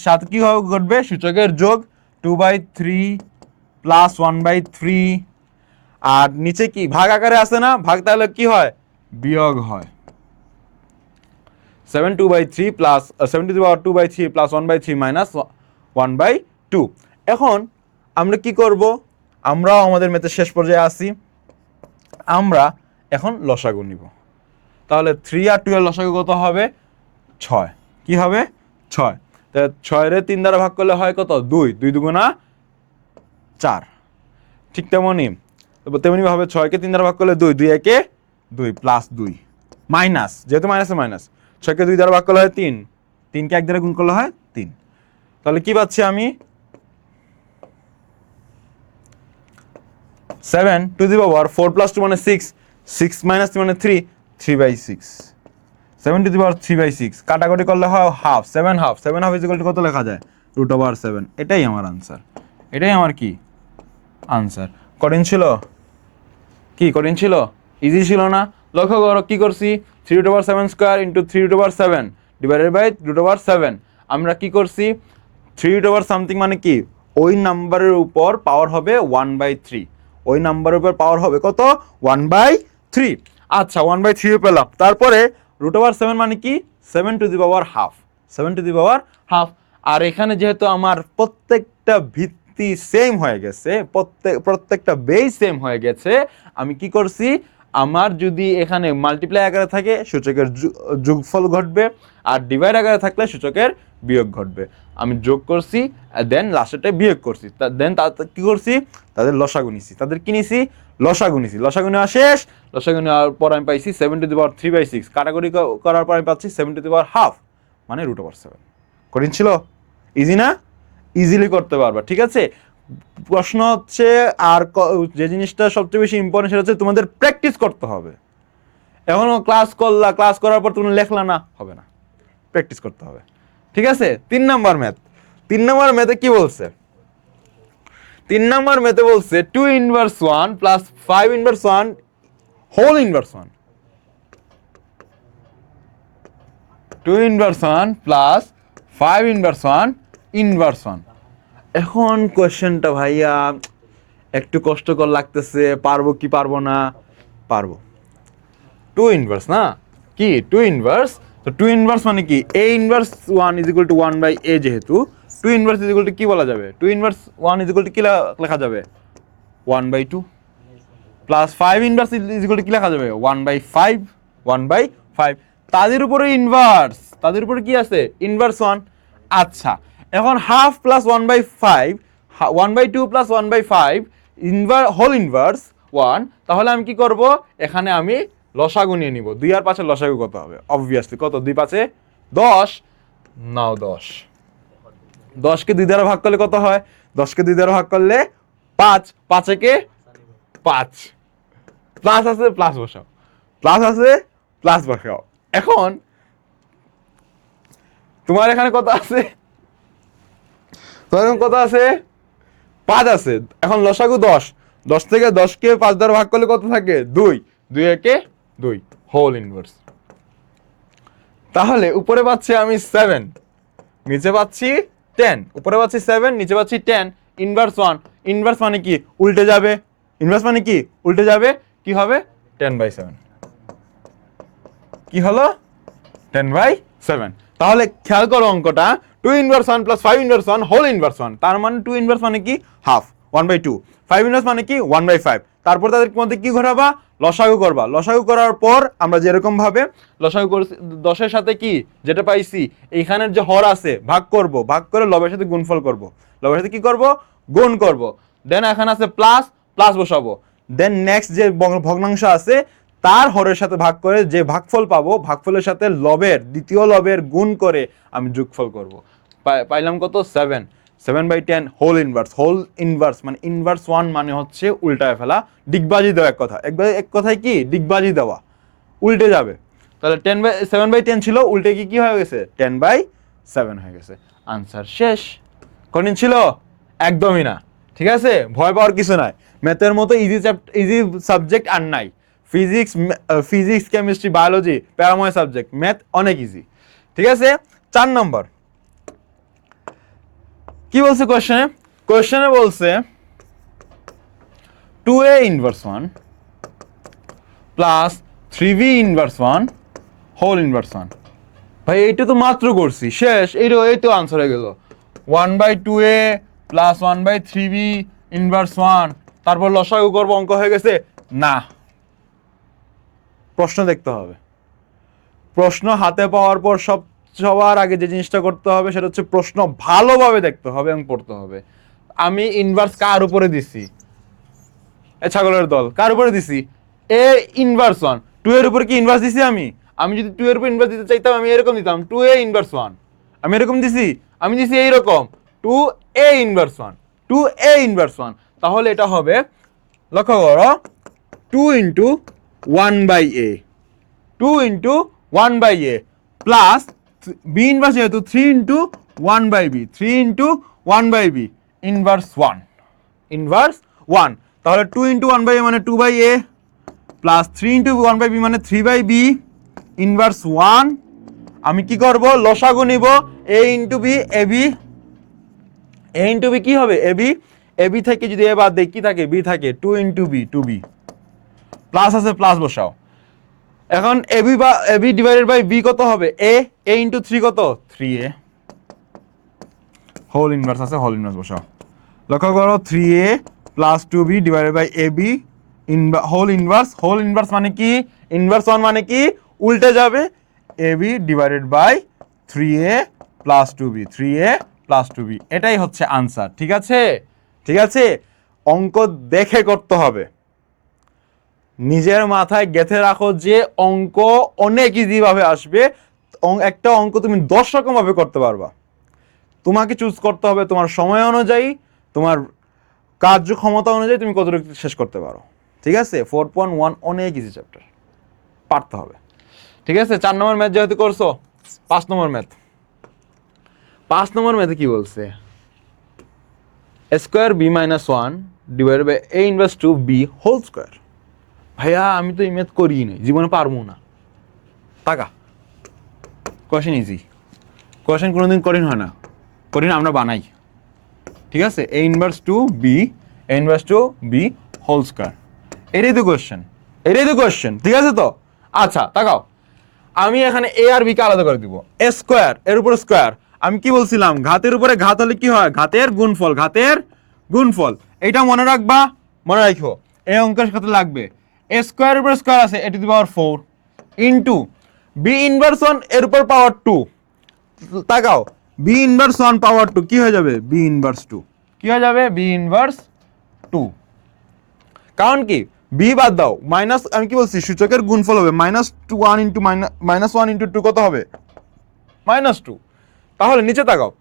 7 কি হবে ঘটবে সূচকের যোগ 2/3 প্লাস 1/3, আর নিচে কি ভাগ আকারে আছে না, ভাগ তাহলে কি হয় বিয়োগ হয়। 7 2/3 plus 7 to the power 2/3 plus 1/3 minus 1/2। এখন আমরা কি করব, আমরাও আমাদের ম্যাথের শেষ পর্যায়ে আসি, আমরা এখন লসাগু নিব। তাহলে 3 আর 2 এর লসাগু কত হবে 6, কি হবে 6, তাহলে 6 রে 3 দ্বারা ভাগ করলে হয় কত 2, 2 দুগুণা 4। ঠিক তেমনি ভাবে 6 কে 3 দ্বারা ভাগ করলে 2, 2 একে 2 প্লাস 2 মাইনাস, যেহেতু মাইনাসে মাইনাস, 6 কে 2 দ্বারা ভাগ করলে হয় 3, 3 কে 1 দ্বারা গুণ করলে হয় 3। তাহলে কি পাচ্ছি আমি 7 to the power 4 plus 2 মানে 6, 6 minus 3 মানে 3, 3/6, 7 to the power 3/6 কাটাকাটি করলে হয় half, 7 half, 7 half is equal to কত লেখা যায় √7। এটাই আমার আনসার, এটাই আমার কি আনসার। কঠিন ছিল? কি কঠিন ছিল? ইজি ছিল না? লক্ষ্য করো কি করছি 3√7 স্কয়ার ইন্টু 3√7 ডিভাইডেড বাই √7। আমরা কি করছি 3 সামথিং মানে কি ওই নাম্বারের উপর পাওয়ার হবে 1/3, ওই নাম্বারের উপর পাওয়ার হবে কত 1/3। আচ্ছা 1/3 পেলাম, তারপরে √7 মানে কি 7 to the power half, 7 to the power half। আর এখানে যেহেতু আমার প্রত্যেকটা ভিত্তি সেম হয়ে গেছে, প্রত্যেকটা বেস সেম হয়ে গেছে, আমি কি করছি আমার যদি এখানে মাল্টিপ্লাই আকারে থাকে সূচকের যোগফল ঘটবে, আর ডিভাইড আকারে থাকলে সূচকের বিয়োগ ঘটবে। আমি যোগ করছি দেন লাস্টেরটা বিয়োগ করছি, দেন কি করছি তাদের লসাগু নিছি, তাদের কি নিছি লসাগু নিছি। লসাগু নেওয়া শেষ, লসাগু নেওয়ার পর আমি পাইছি 7 to the power 3/6, কাটাকুটি করার পর আমি পাচ্ছি 7 to the power half মানে √7। কঠিন ছিল? ইজি না? ইজিলি করতে পারবা, ঠিক আছে। প্রশ্ন হচ্ছে আর যে জিনিসটা সবচেয়ে বেশি ইম্পর্টেন্ট সেটা হচ্ছে তোমাদের প্র্যাকটিস করতে হবে। এখনো ক্লাস করলা, ক্লাস করার পর তুমি লেখলা না, হবে না, প্র্যাকটিস করতে হবে, ঠিক আছে। 3 নাম্বার ম্যাথ, 3 নাম্বার ম্যাথে কি বলছে 3 নাম্বার ম্যাথে বলছে 2 inverse 1 plus 5 inverse 1 whole inverse 1, 2 inverse 1 plus 5 inverse 1 inverse 1। এখন কোশ্চেনটা ভাইয়া একটু কষ্টকর লাগতেছে, পারবো কি পারবো না, পারবো। 2 ইনভার্স না কি 2 ইনভার্স, তো 2 ইনভার্স মানে কি a inverse 1 is equal two 1/a, যেহেতু 2 ইনভার্স ইজ ইকুয়াল টু কি বলা যাবে 2 ইনভার্স 1 ইজ ইকুয়াল টু কি লেখা যাবে 1/2 plus 5 inverse is equal to কি লেখা যাবে 1/5, 1/5। তাদের উপরে ইনভার্স, তাদের উপরে কি আছে ইনভার্স 1। আচ্ছা এখন half plus 1/5, 1/2 plus 1/5 whole inverse 1, তাহলে আমি কি করব এখানে আমি লসাগু নিয়ে নিব। 2 আর 5 এর লসাগু কত হবে, অবভিয়াসলি কত 2 5 এ 10, নাও 10, 10 কে 2 দ্বারা ভাগ করলে কত হয় 10 কে 2 দ্বারা ভাগ করলে 5, 5 একে 5, প্লাস আছে প্লাস বসাও, প্লাস আছে প্লাস বসাও। এখন তোমার এখানে কত আছে, তোমার কত আছে 5 আছে। এখন লসাগু 10, 10 থেকে 10 কে 5 দ্বারা ভাগ করলে কত থাকে 2, 2 একে 2 হোল ইনভার্স। তাহলে উপরে পাচ্ছি আমি 7, নিচে পাচ্ছি 10, উপরে পাচ্ছি 7 নিচে পাচ্ছি 10, ইনভার্স 1, ইনভার্স মানে কি উল্টে যাবে, ইনভার্স মানে কি উল্টে যাবে, কি হবে 10/7, কি হলো 10/7। তাহলে খেয়াল করো অঙ্কটা 2 inverse 1 plus 5 inverse 1 whole inverse 1, তার মানে 2 ইনভার্স মানে কি হাফ 1/2, 5 ইনভার্স মানে কি 1/5। তারপর তাদের মধ্যে কি ঘটাবা, লসাগু করবা। লসাগু করার পর আমরা যেরকম ভাবে লসাগু করছি 10 এর সাথে কি যেটা পাইছি এইখানের যে হর আছে ভাগ করব, ভাগ করে লবের সাথে গুণফল করব, লবের সাথে কি করব গুণ করব। দেন এখানে আছে প্লাস, প্লাস বসাবো। দেন নেক্সট যে ভগ্নাংশ আছে তার হরের সাথে ভাগ করে যে ভাগফল পাবো, ভাগফলের সাথে লবের দ্বিতীয় লবের গুণ করে আমি যোগফল করব। পাইলাম কত 7, 7/10 হোল ইনভার্স। হোল ইনভার্স মানে ইনভার্স 1 মানে হচ্ছে উল্টায় ফেলা, ডিগবাজি দেওয়া। এক কথা, এক কথায় কি ডিগবাজি দেওয়া, উল্টে যাবে। তাহলে 7/10 ছিল, উল্টে কি হয়ে গেছে 10/7 হয়ে গেছে। আনসার শেষ। কঠিন ছিল একদমই না, ঠিক আছে, ভয় পাওয়ার কিছু নাই। ম্যাথের মতো ইজি সাবজেক্ট আর নাই। ফিজিক্স কেমিস্ট্রি বায়োলজি প্যারাময় সাবজেক্ট, ম্যাথ অনেক ইজি। ঠিক আছে, 4 নম্বর কি বলছে কোশ্চেনে? কোশ্চেনে বলছে 2a inverse 1 plus 3b inverse 1 whole inverse 1। ভাই এইটা তো মাত্র করছি, শেষ। এই তো আনসার হয়ে গেল 1/2a প্লাস 1/3b ইনভার্স 1। তারপর লসাগু করব, অঙ্ক হয়ে গেছে না। প্রশ্ন দেখতে হবে। প্রশ্ন হাতে পাওয়ার পর সবার আগে যে জিনিসটা করতে হবে সেটা হচ্ছে প্রশ্ন ভালোভাবে দেখতে হবে এবং পড়তে হবে। আমি ইনভার্স কার উপরে দিছি? ছাগলের দল কার উপরে দিছি? A inverse 1। 2 এর উপরে কি ইনভার্স দিছি আমি? আমি যদি 2 এর উপর ইনভার্স দিতে চাইতাম আমি এরকম দিতাম 2a ইনভার্স 1। আমি এরকম দিছি? আমি দিছি এইরকম 2a ইনভার্স 1, 2a ইনভার্স 1। তাহলে এটা হবে, লক্ষ্য করো, 2 into 1/a, 2 into 1/a plus b inverse যেহেতু 3 into 1/b, 3 into 1/b inverse 1, inverse 1। তাহলে 2 ইন্টু 1/a মানে 2/a প্লাস 3 ইন্টু 1/b মানে 3/b ইনভার্স 1। আমি কি করব, লসাগু নিব, a into b, ab, a into b কি হবে ab, ab থেকে যদি এ বাদ দেই কি থাকে b থাকে, 2 ইন্টু b 2b প্লাস আছে প্লাস বসাও। এখন ab বা ab ডিভাইডেড বাই b কত হবে? a ইন্টু 3 কত 3a হোল ইনভার্স আছে, হোল ইনভার্স বসাও। লক্ষ্য করো 3a plus 2b divided by ab whole inverse. Whole inverse মানে কি ইনভার্স 1 মানে কি উল্টে যাবে, ab divided by 3a plus 2b, 3a plus 2b। এটাই হচ্ছে আনসার। ঠিক আছে, ঠিক আছে, অঙ্ক দেখে করতে হবে। নিজের মাথায় গেঁথে রাখো যে অঙ্ক অনেক ইজি ভাবে আসবে। একটা অঙ্ক তুমি 10 রকম ভাবে করতে পারবা। তোমাকে চুজ করতে হবে তোমার সময় অনুযায়ী, তোমার কার্যক্ষমতা অনুযায়ী তুমি কতটুকু শেষ করতে পারো। ঠিক আছে, 4.1 অনেক ইজি চ্যাপ্টার, পারতে হবে। ঠিক আছে, 4 নম্বর ম্যাথ যেহেতু করছো, 5 নম্বর ম্যাথ। 5 নম্বর ম্যাথে কি বলছে? a square b minus 1 divided by a inverse 2b whole square. ভাইয়া আমি তো এই ম্যাথ করিই নাই, জীবনে পারবো না। টাকা কোয়েশ্চেন ইজি, কোয়েশ্চেন কোনোদিন কঠিন হয় না, কঠিন আমরা বানাই। ঠিক আছে, a inverse 2b, a inverse 2b whole square, এটাই তো কোয়েশ্চেন, এটাই তো কোয়েশ্চেন। ঠিক আছে তো, আচ্ছা তাকাও, আমি এখানে a আর b কে আলাদা করে দিব। a স্কোয়ার এর উপর স্কোয়ার, আমি কি বলছিলাম ঘাতের উপরে ঘাত হলে কি হয়? ঘাতের গুণফল, ঘাতের গুণফল। এটা মনে রাখবা, মনে রাখো, এই অঙ্কের সাথে লাগবে। a স্কোয়ার উপর স্কোয়ার আছে a to the power 4 into b inverse 1 এর উপর পাওয়ার 2। তাকাও, b ইনভার্স 1 পাওয়ার 2 কি হয়ে যাবে? b ইনভার্স 2 কি হয়ে যাবে? b inverse 2। কারণ কি b বাদ দাও, মাইনাস, আমি কি বলছি সূচকের গুণফল হবে -1 ইনটু -1 ইনটু 2 কত হবে? -2। তাহলে নিচে তাকাও,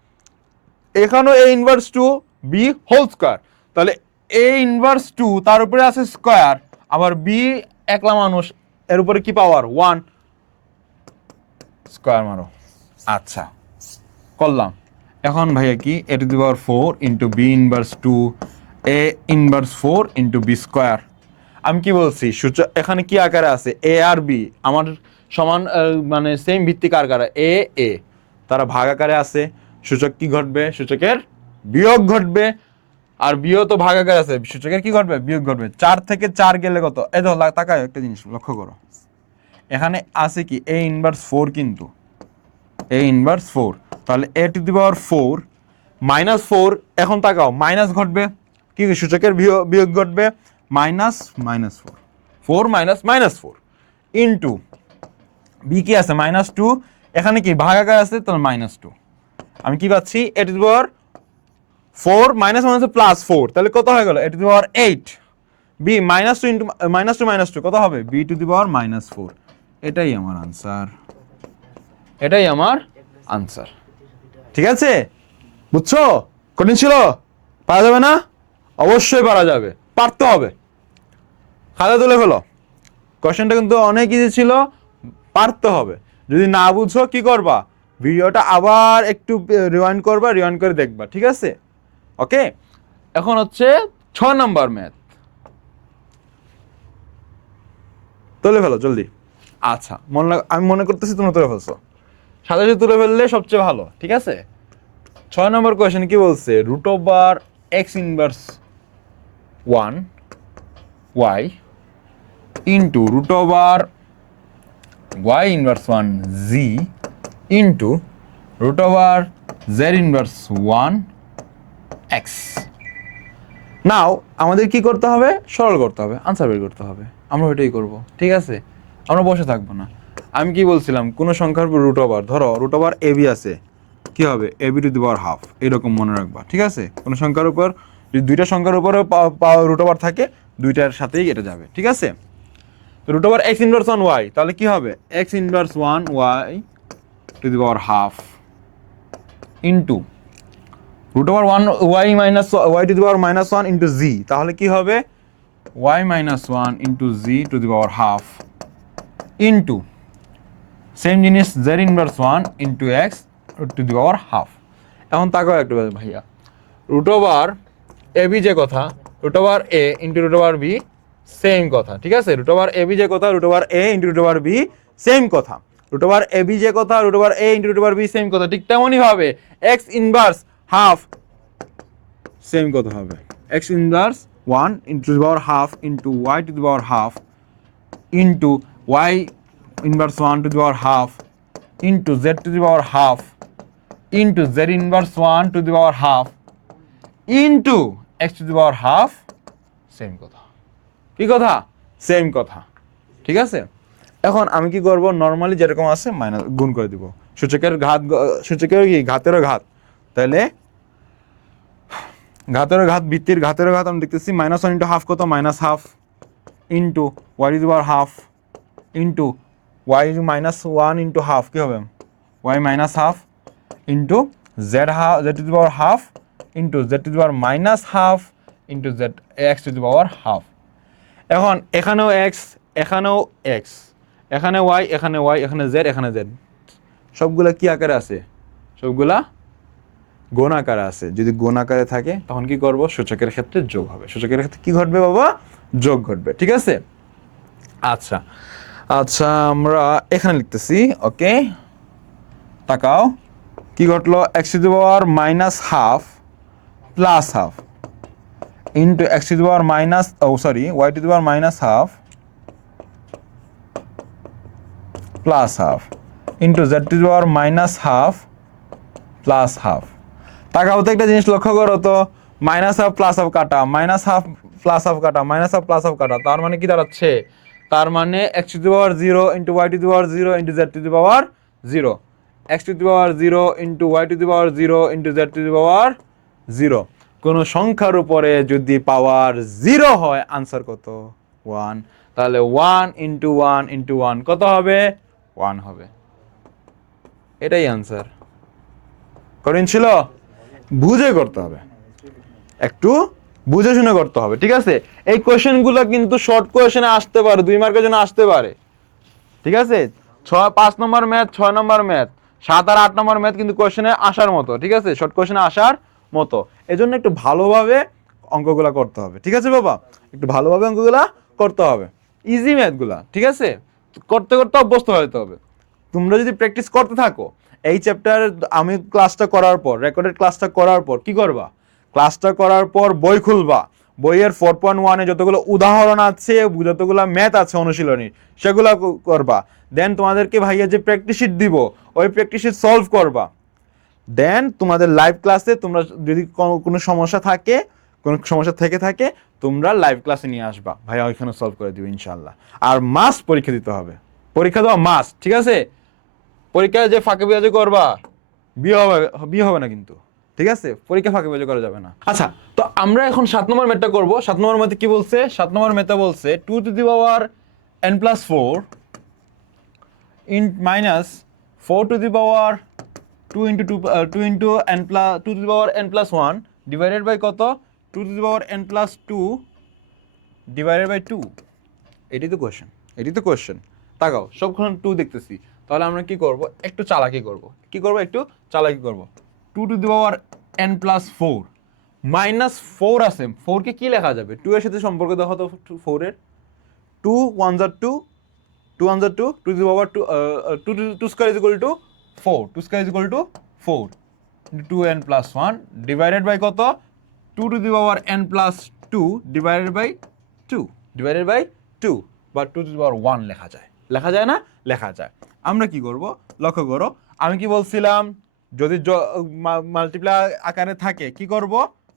এখানেও a inverse 2 b whole square, তাহলে a ইনভার্স 2 তার উপরে আছে স্কয়ার, আবার b একলা মানুষ, এর উপরে কি পাওয়ার 1, স্কয়ার মারো। আচ্ছা করলাম। এখন ভাইয়া কি a to the power 4 into b inverse 2 a inverse 4 into b square. আমি কি বলছি সূচক এখানে কি আকারে আছে? a আর b আমার সমান, মানে সেম ভিত্তিক আকারে a তারা ভাগ আকারে আছে। সূচক কি ঘটবে? সূচকের বিয়োগ ঘটবে। আর বিয়োগ তো ভাগাকার আছে, সূচকের কি করবে, বিয়োগ করবে। 4 থেকে 4 গেলে কত, এই দেখো তাকায় একটা জিনিস লক্ষ্য করো, এখানে আছে কি a ইনভার্স 4, কিন্তু a ইনভার্স 4, তাহলে a to the power 4 minus 4, এখন তাকাও মাইনাস ঘটবে, কি সূচকের বিয়োগ ঘটবে, minus minus 4, 4 minus minus 4 into B কি আছে মাইনাস 2, এখানে কি ভাগাকার আছে তাহলে মাইনাস 2, আমি কি পাচ্ছি a to the power 4 minus minus plus 4, তাহলে কত হয়ে গেল a to the power 8, B minus 2 into minus 2 কত হবে b to the power minus 4। এটাই আমার আনসার, এটাই আমার আনসার। ঠিক আছে, বুঝছো? কঠিন ছিল? পারা যাবে না? অবশ্যই পারা যাবে, পারতে হবে। খাতা তুলে ফেলো, কোশ্চেনটা কিন্তু অনেক ইজি ছিল, পারতে হবে। যদি না বুঝো কি করবা, ভিডিওটা আবার একটু রিওয়াইন্ড করবা, রিওয়াইন্ড করে দেখবা, ঠিক আছে? ওকে, এখন হচ্ছে 6 নম্বর ম্যাথ, তুলে ফেলো জলদি। আচ্ছা, আমি মনে করতেছি তোমরা তুলে ফেলছো, সাথে সাথে তুলে ফেললে সবচেয়ে ভালো, ঠিক আছে? 6 নম্বর কোয়েশ্চেন কি বলছে, root over x inverse 1 y into root over y inverse 1 z into root over z inverse 1 x. Now আমাদের কি করতে হবে, সরল করতে হবে, আনসার বের করতে হবে। আমরা ওইটাই করব, ঠিক আছে? আমরা বসে থাকবো না। আমি কি বলছিলাম, কোন সংখ্যার উপর রুট ওভার, ধরো রুট ওভার এ বি আছে, কি হবে a b to the power half, এরকম মনে রাখবা, ঠিক আছে? কোন সংখ্যার উপর যদি দুইটা সংখ্যার উপরে রুট ওভার থাকে, দুইটার সাথেই এটা যাবে, ঠিক আছে? তো root over x inverse 1 y, তাহলে কি হবে x inverse 1 y to the power half into root over 1 y minus y to the power minus 1 into z, তাহলে কি হবে y minus 1 into z to the power half into same জিনিস z inverse 1 into x to the power half. এখন তাকাও একটু ভাইয়া, root over a b যে কথা, root over a into root over b same কথা, ঠিক আছে? রুট ওভার এ বি যে কথা, root over a into root over b same কথা, রুট ওভার এ বি যে কথা, root over a into root over b same কথা। ঠিক তেমনই ভাবে এক্স ইনভার্স হাফ সেম কথা হবে, x inverse 1 into the power half into y to the power half into y inverse 1 to the power half into z to the power half into z inverse 1 to the power half into x to the power half same কথা। কি কথা? Same কথা, ঠিক আছে? এখন আমি কি করব, নর্মালি যেরকম আছে মাইনাস গুণ করে দিব, সূচকের ঘাত, সূচকের কি ঘাতেরও ঘাত, তাহলে ঘাতেরও ঘাত ভিত্তির ঘাতেরও ঘাত আমি দেখতেছি মাইনাস 1 ইন্টু হাফ কত, minus half into y to the power half into y minus 1 into half, কি হবে y minus half into z z to the power half into z to the power minus half into z x to the power half. এখন এখানেও x, এখানেও x, এখানে Y, এখানে Y, এখানে Z, এখানে Z, সবগুলা কি আকারে আছে, সবগুলা গুণ আকারে আছে। যদি গুণ আকারে থাকে তখন কি করব, সূচকের ক্ষেত্রে যোগ হবে, সূচকের ক্ষেত্রে কি ঘটবে বাবা, যোগ ঘটবে, ঠিক আছে? আচ্ছা আচ্ছা, আমরা এখানে লিখতেছি, ওকে তাকাও কি ঘটলো, x to the power minus half plus half into x to the power minus y to the power minus half plus half into z to the power minus half plus half. তাকাও তো একটা জিনিস লক্ষ্য করো তো, minus half plus half কাটা, minus half plus half কাটা, minus half plus half কাটা, তার মানে কি দাঁড়াচ্ছে, তার মানে x to the power 0 into y to the power 0 into z to the power 0, x to the power 0 into y to the power 0 into z to the power 0। কোনো সংখ্যার উপরে যদি পাওয়ার 0 হয় আনসার কত, 1, তাহলে 1 ইন্টু 1 ইন্টু 1 কত হবে, 1 হবে, এটাই আনসার। কঠিন ছিল? বুঝে করতে হবে, একটু বুঝে শুনে করতে হবে, ঠিক আছে? এই কোশ্চেনগুলো কিন্তু শর্ট কোশ্চেনে আসতে পারে, 2 মার্কের জন্য আসতে পারে, ঠিক আছে? 5 নম্বর ম্যাথ, 6 নম্বর ম্যাথ, 7 আর 8 নম্বর ম্যাথ কিন্তু কোশ্চেনে আসার মতো, ঠিক আছে? শর্ট কোশ্চেনে আসার মতো, এজন্য একটু ভালোভাবে অঙ্কগুলা করতে হবে, ঠিক আছে বাবা? একটু ভালোভাবে অঙ্কগুলা করতে হবে, ইজি ম্যাথগুলা, ঠিক আছে? করতে করতে অভ্যস্ত হতে হবে। তোমরা যদি প্র্যাকটিস করতে থাকো, এই চ্যাপ্টার আমি ক্লাসটা করার পর, রেকর্ডেড ক্লাসটা করার পর কি করবা, ক্লাসটা করার পর বই খুলবা, বইয়ের 4.1-এ যতগুলো উদাহরণ আছে, যতগুলো ম্যাথ আছে অনুশীলনী, সেগুলো করবা। দেন তোমাদেরকে ভাইয়া যে প্র্যাকটিস শিট দিব, ওই প্র্যাকটিস শিট সলভ করবা। দেন তোমাদের লাইভ ক্লাসে তোমরা যদি কোনো সমস্যা থাকে, কোনো সমস্যা থেকে থাকে, তোমরা লাইভ ক্লাসে নিয়ে আসবা, ভাইয়া ওইখানে সলভ করে দিবে ইনশাল্লাহ। আর মাস্ট পরীক্ষা দিতে হবে, পরীক্ষা দেওয়া মাস্ট, ঠিক আছে? পরীক্ষায় যে ফাঁকে বিয়াজে করবা, বিয়ে হবে না কিন্তু, ঠিক আছে? পরীক্ষা ফাঁকে বিয়াজে করা যাবে না। আচ্ছা, তো আমরা এখন 7 নম্বর ম্যাথটা করবো। 7 নম্বর ম্যাথে কি বলছে? 7 নম্বর ম্যাথে বলছে 2n+4 in minus 4 2n+1 divided by কত? 2n+2 divided by 2। এটাই তো কোয়েশ্চেন। তাকাও, সবক্ষণ 2 দেখতেছি, তাহলে আমরা কি করব? একটু চালাকি করব। একটু চালাকি করব। 2n+4 -4 আছে, 4 কে কি লেখা যাবে? 2 এর সাথে সম্পর্ক দেখো তো 4 এর। 2 1 যা 2, 2 1 যা 2, 2 2 square is equal to 4, 2 square is equal to 4, 2n+1 divided by কত? 2n+2 ডিভাইডেড বাই 2 বা 2 লেখা যায় না? লেখা যায়। আমরা কি করব? লক্ষ্য করো, আমি কি বলছিলাম? যদি মাল্টিপ্লাই আকারে থাকে, কি করব?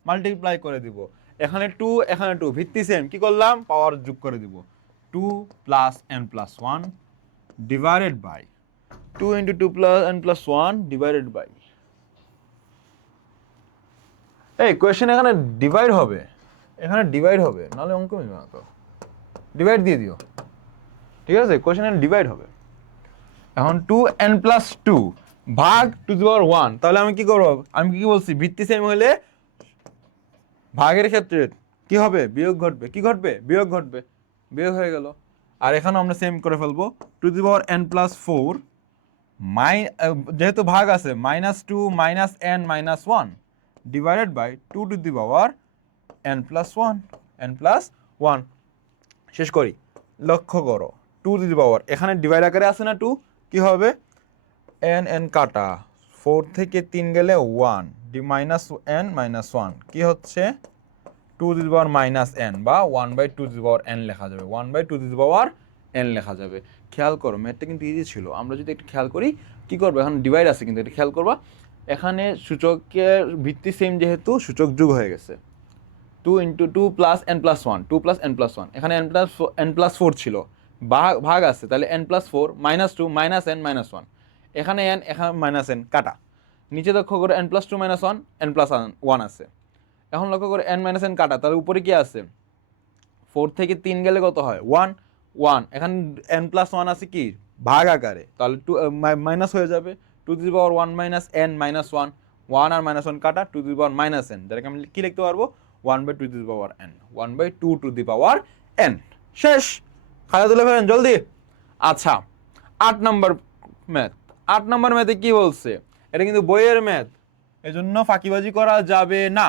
মাল্টিপ্লাই করে দিব। এখানে 2, এখানে 2, ভিত্তি সেম, কি করলাম? পাওয়ার যোগ করে দিব। 2 + n+1 divided by 2 × 2 + n+1 divided by, এই কোয়েশ্চেন এখানে ডিভাইড হবে, নাহলে অঙ্ক মিলবে না তো। ডিভাইড দিয়ে দিও, ঠিক আছে? কোয়েশ্চেন ডিভাইড হবে। এখন 2n+2 ভাগ 2^1, তাহলে আমি কি করব? আমি কি বলছি? ভিত্তি সেম হলে ভাগের ক্ষেত্রে কি হবে? বিয়োগ ঘটবে। বিয়োগ হয়ে গেল। আর এখানে আমরা সেম করে ফেলবো। 2n+4 যেহেতু ভাগ আছে, -2 - n - 1 ডিভাইডেড বাই 2n+1 শেষ করি। লক্ষ্য করো, 2 এখানে ডিভাইড আকারে আছে না 2, কি হবে? n কাটা, 4 থেকে 3 গেলে 1, -n - 1 কি হচ্ছে? 2n বা 1/2n লেখা যাবে, 1/2n লেখা যাবে। খেয়াল করো, ম্যাথটা কিন্তু ইজি ছিল। আমরা যদি একটু খেয়াল করি, কি করবো? এখন ডিভাইড আছে কিন্তু, এটা খেয়াল করবা। এখানে সূচকের ভিত্তি সেম, যেহেতু সূচক যোগ হয়ে গেছে। 2 × 2 + n+1, 2 + n+1, এখানে n+4 ছিল, ভাগ আছে, তাহলে n+4 -2 - n - 1, এখানে n, এখানে -n কাটা, নিচে লক্ষ্য করে n+2 - 1 n+1 আছে। এখন লক্ষ্য করে n - n কাটা, তাহলে উপরে কি আছে? 4 থেকে 3 গেলে কত হয়? 1। এখানে n+1 আছে কি? ভাগ আকারে, তাহলে মাইনাস হয়ে যাবে। 2^1 - n - 1, 1 আর -1 কাটা, 2^-n, যেটাকে আমি কি লিখতে পারবো? 1/2n, 1/2n। শেষ। খাতা তুলে ফেলেন জলদি। আচ্ছা, 8 নম্বর ম্যাথ। 8 নম্বর ম্যাথে কি বলছে? এটা কিন্তু বইয়ের ম্যাথ, এজন্য ফাঁকিবাজি করা যাবে না।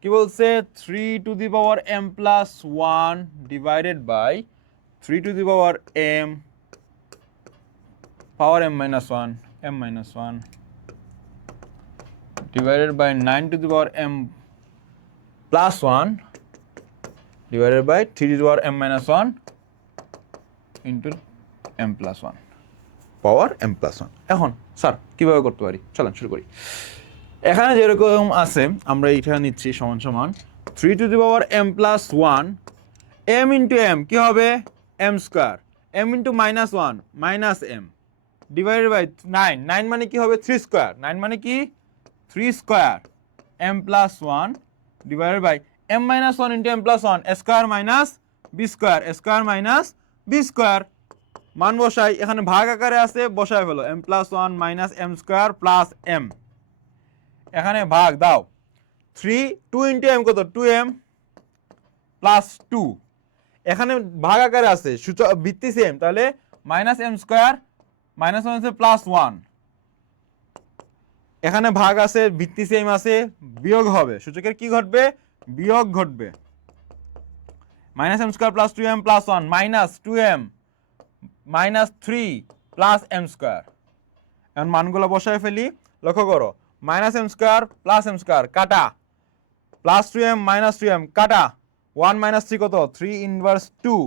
কি বলছে? 3m+1 divided by 3m power m-1 divided by 9m+1 divided by 3m-1 into m+1 power m+1। এখন স্যার কিভাবে করতে পারি? চলেন শুরু করি। এখানে যেরকম আছে, আমরা এটা নিচ্ছি সমান সমান 3m+1, m into m কি হবে? m², m into -1 -m divided by 9 মানে কি হবে? 3², 9 মানে কি? 3² m+1 divided by m-1 into m+1 square minus b², মান বসাই। এখানে ভাগ আকারে আছে, বসায় ফেলো, m+1 - m² + m, এখানে ভাগ দাও। 2 into m কত? 2m + 2, এখানে ভাগ আকারে আছে, সূচক ভিত্তি সেম, তাহলে -m², -1 আছে +1, এখানে ভাগ আছে, ভিত্তি সেম আছে, বিয়োগ হবে, সূচকের কি ঘটবে? বিয়োগ ঘটবে। -m² + 2m + 1 -2m -3 + m²। এখন মানগুলো বসায় ফেলি। লক্ষ্য করো, -m² + m² কাটা, প্লাস 2m মাইনাস 2m কাটা 1 মাইনাস 3 কত 3 ইনভার্স 2,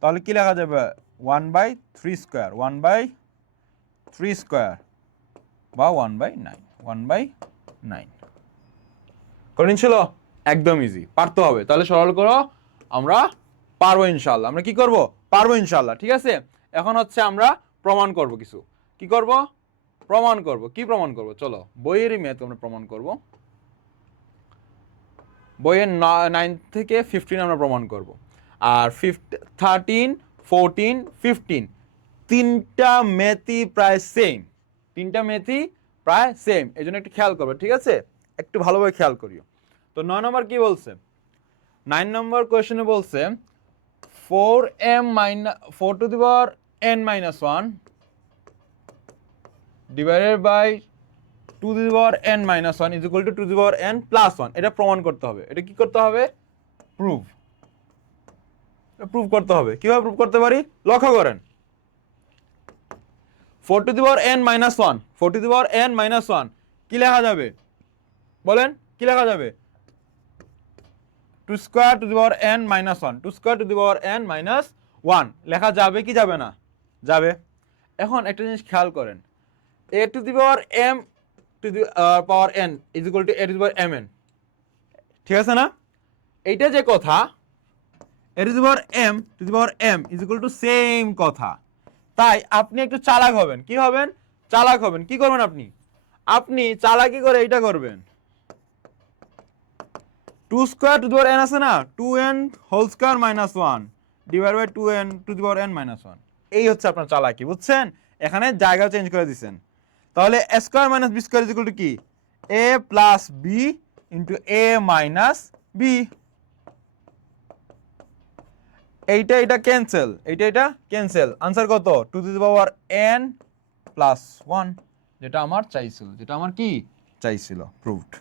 তাহলে কি লেখা যাবে 1/3 স্কয়ার 1/3 স্কয়ার বা 1/9 1/9 কঠিন ছিল? একদম ইজি, পারতে হবে। তাহলে সরল করো, আমরা পারবো ইনশাআল্লাহ। আমরা কি করব? পারবো ইনশাআল্লাহ। ঠিক আছে, এখন হচ্ছে আমরা প্রমাণ করব কিছু। কি করব? প্রমাণ করব। কি প্রমাণ করব? চলো বইয়েরই ম্যাথ আমরা প্রমাণ করব। বইয়ের 9 থেকে 15 আমরা প্রমাণ করব। আর 13, 14, 15 তিনটা ম্যাথই প্রায় সেম, তিনটা ম্যাথই প্রায় সেম, এই জন্য একটু খেয়াল করবে। ঠিক আছে, একটু ভালোভাবে খেয়াল করিও। তো 9 নম্বর কি বলছে? 9 নম্বর কোয়েশ্চনে বলছে 4 to the power n minus 1 divided by 2 to the power n minus 1 is equal to 2 to the power n plus 1। এটা প্রমাণ করতে হবে। এটা কি করতে হবে? প্রুভ করতে হবে। কিভাবে প্রুভ করতে পারি? লক্ষ্য করেন, 4 to the power n minus 1, 4 to the power n minus 1 কি লেখা যাবে? বলেন কি লেখা যাবে? 2 square to the power n minus 1, 2 square to the power n minus 1 লেখা যাবে কি যাবে না? যাবে। এখন একটা জিনিস খেয়াল করেন, a to the power m to the power n is equal to a to the power mn, ঠিক আছে না? এইটা যে কথা a to the power m to the power m is equal to same কথা। তাই আপনি একটু চালাক হবেন। কি হবেন? চালাক হবেন। কি করবেন আপনি? আপনি চালাকি করে এইটা করবেন, 2 square to the power n আছে না, 2n whole square minus 1 divided by 2n to the power n minus 1, এই হচ্ছে আপনার চালাকি, বুঝছেন? এখানে জায়গা চেঞ্জ করে দিচ্ছেন। তাহলে a square minus b square is equal to কি? a plus b into a minus b। এইটা ক্যান্সেল, এইটা ক্যান্সেল। আনসার কত? 2 to the power n plus 1, যেটা আমার চাইছিল, যেটা আমার কি চাইছিল। প্রুভড।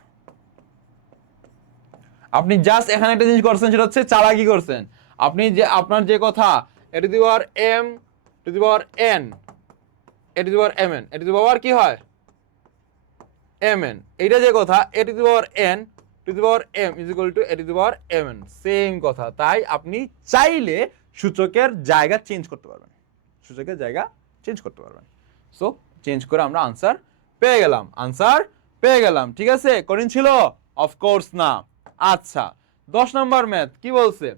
আপনি জাস্ট এখানে একটা জিনিস করছেন, সেটা হচ্ছে চালাকি করছেন। আপনি যে আপনার যে কথা a to the power m to the power n a to the power mn, a to the power কি হয়? mn, এইটা যে কথা a to the power n to the power m is equal to a to the power mn, same কথা। তাই আপনি চাইলে সূচকের জায়গা চেঞ্জ করতে পারবেন, সূচকের জায়গা চেঞ্জ করতে পারবেন। সো চেঞ্জ করে আমরা আনসার পেয়ে গেলাম, আনসার পেয়ে গেলাম। ঠিক আছে, কঠিন ছিল? অফকোর্স না। আচ্ছা, 10 নম্বর ম্যাথ কি বলছে?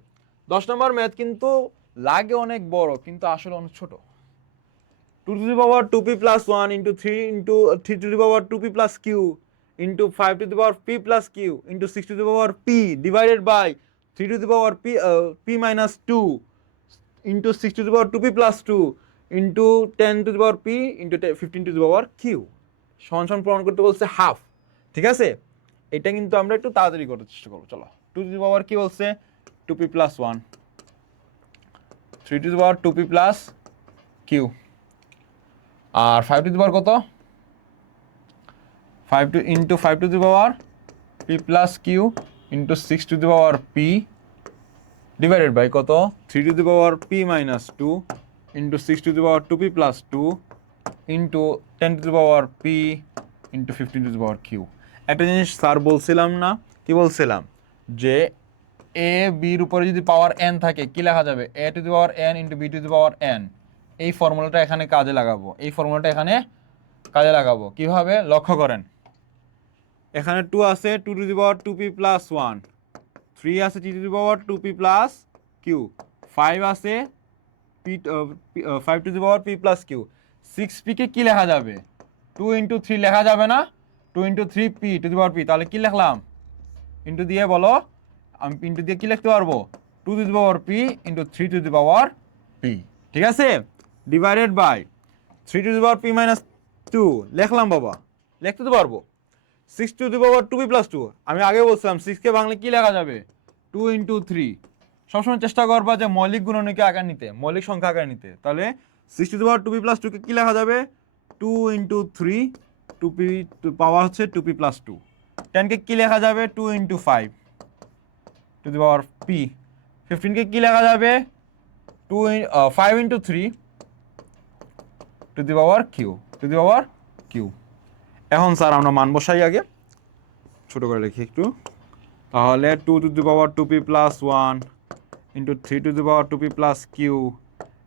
10 নম্বর ম্যাথ কিন্তু লাগে অনেক বড়, কিন্তু আসলে অনেক ছোট। 2 to the power 2p plus 1 into 3 to the power 2p plus q into 5 to the power p plus q into 6 to the power p divided by 3 to the power p minus 2 into 6 to the power 2p plus 2 into 10 to the power p into 15 to the power q সমান সমান প্রমাণ করতে বলছে half. ঠিক আছে, এটা কিন্তু আমরা একটু তাড়াতাড়ি করার চেষ্টা করবো। চলো, 2 to the power কি বলছে? 2p plus 1, 3 to the power 2p plus q, R 5 to the power কত? 5 to the power p plus q into 6 to the power p divided by কত? 3 to the power p minus 2 into 6 to the power 2p plus 2 into 10 to the power p into 15 to the power q। একটা জিনিস sir বলছিলাম না, কি বলছিলাম? যে a b এর উপরে যদি পাওয়ার n থাকে কি লেখা যাবে? a to the power n into b to the power n। এই ফর্মুলাটা এখানে কাজে লাগাবো, এই ফর্মুলাটা এখানে কাজে লাগাবো। কিভাবে? লক্ষ্য করেন, এখানে 2 আছে 2 to the power 2p plus 1, 3 আছে 3 to the power 2p plus q, 5 আছে 5 to the power p plus q। 6p কে কি লেখা যাবে? 2 into 3 লেখা যাবে না? 2 into 3p to the power p, তাহলে কি লিখলাম? ইন্টু দিয়ে বলো, আমি ইন্টু দিয়ে কি লিখতে পারবো? 2 to the power p into 3 to the power p। ঠিক আছে, divided by 3 to the power p minus 2 লিখলাম বাবা, লিখতে তো পারবো। 6 to the power 2p plus 2, আমি আগে বলছিলাম 6 কে বাংলা কি লেখা যাবে? 2 into 3। সবসময় চেষ্টা করবা যে মৌলিক গুণনীয়কে আকার নিতে, মৌলিক সংখ্যা আকার নিতে। তাহলে 6 to the power 2p plus 2 কে কি লেখা যাবে? 2 into 3, 2p পাওয়ার হচ্ছে 2p plus 2। 10 কে কি লেখা যাবে? 2 into 5 to the power p। 15 কে কি লেখা যাবে? 5 into 3 to the power q, to the power q। এখন স্যার আমরা মান বসাই, আগে ছোট করে লিখি একটু, তাহলে 2 to the power 2p plus 1 into 3 to the power 2p plus q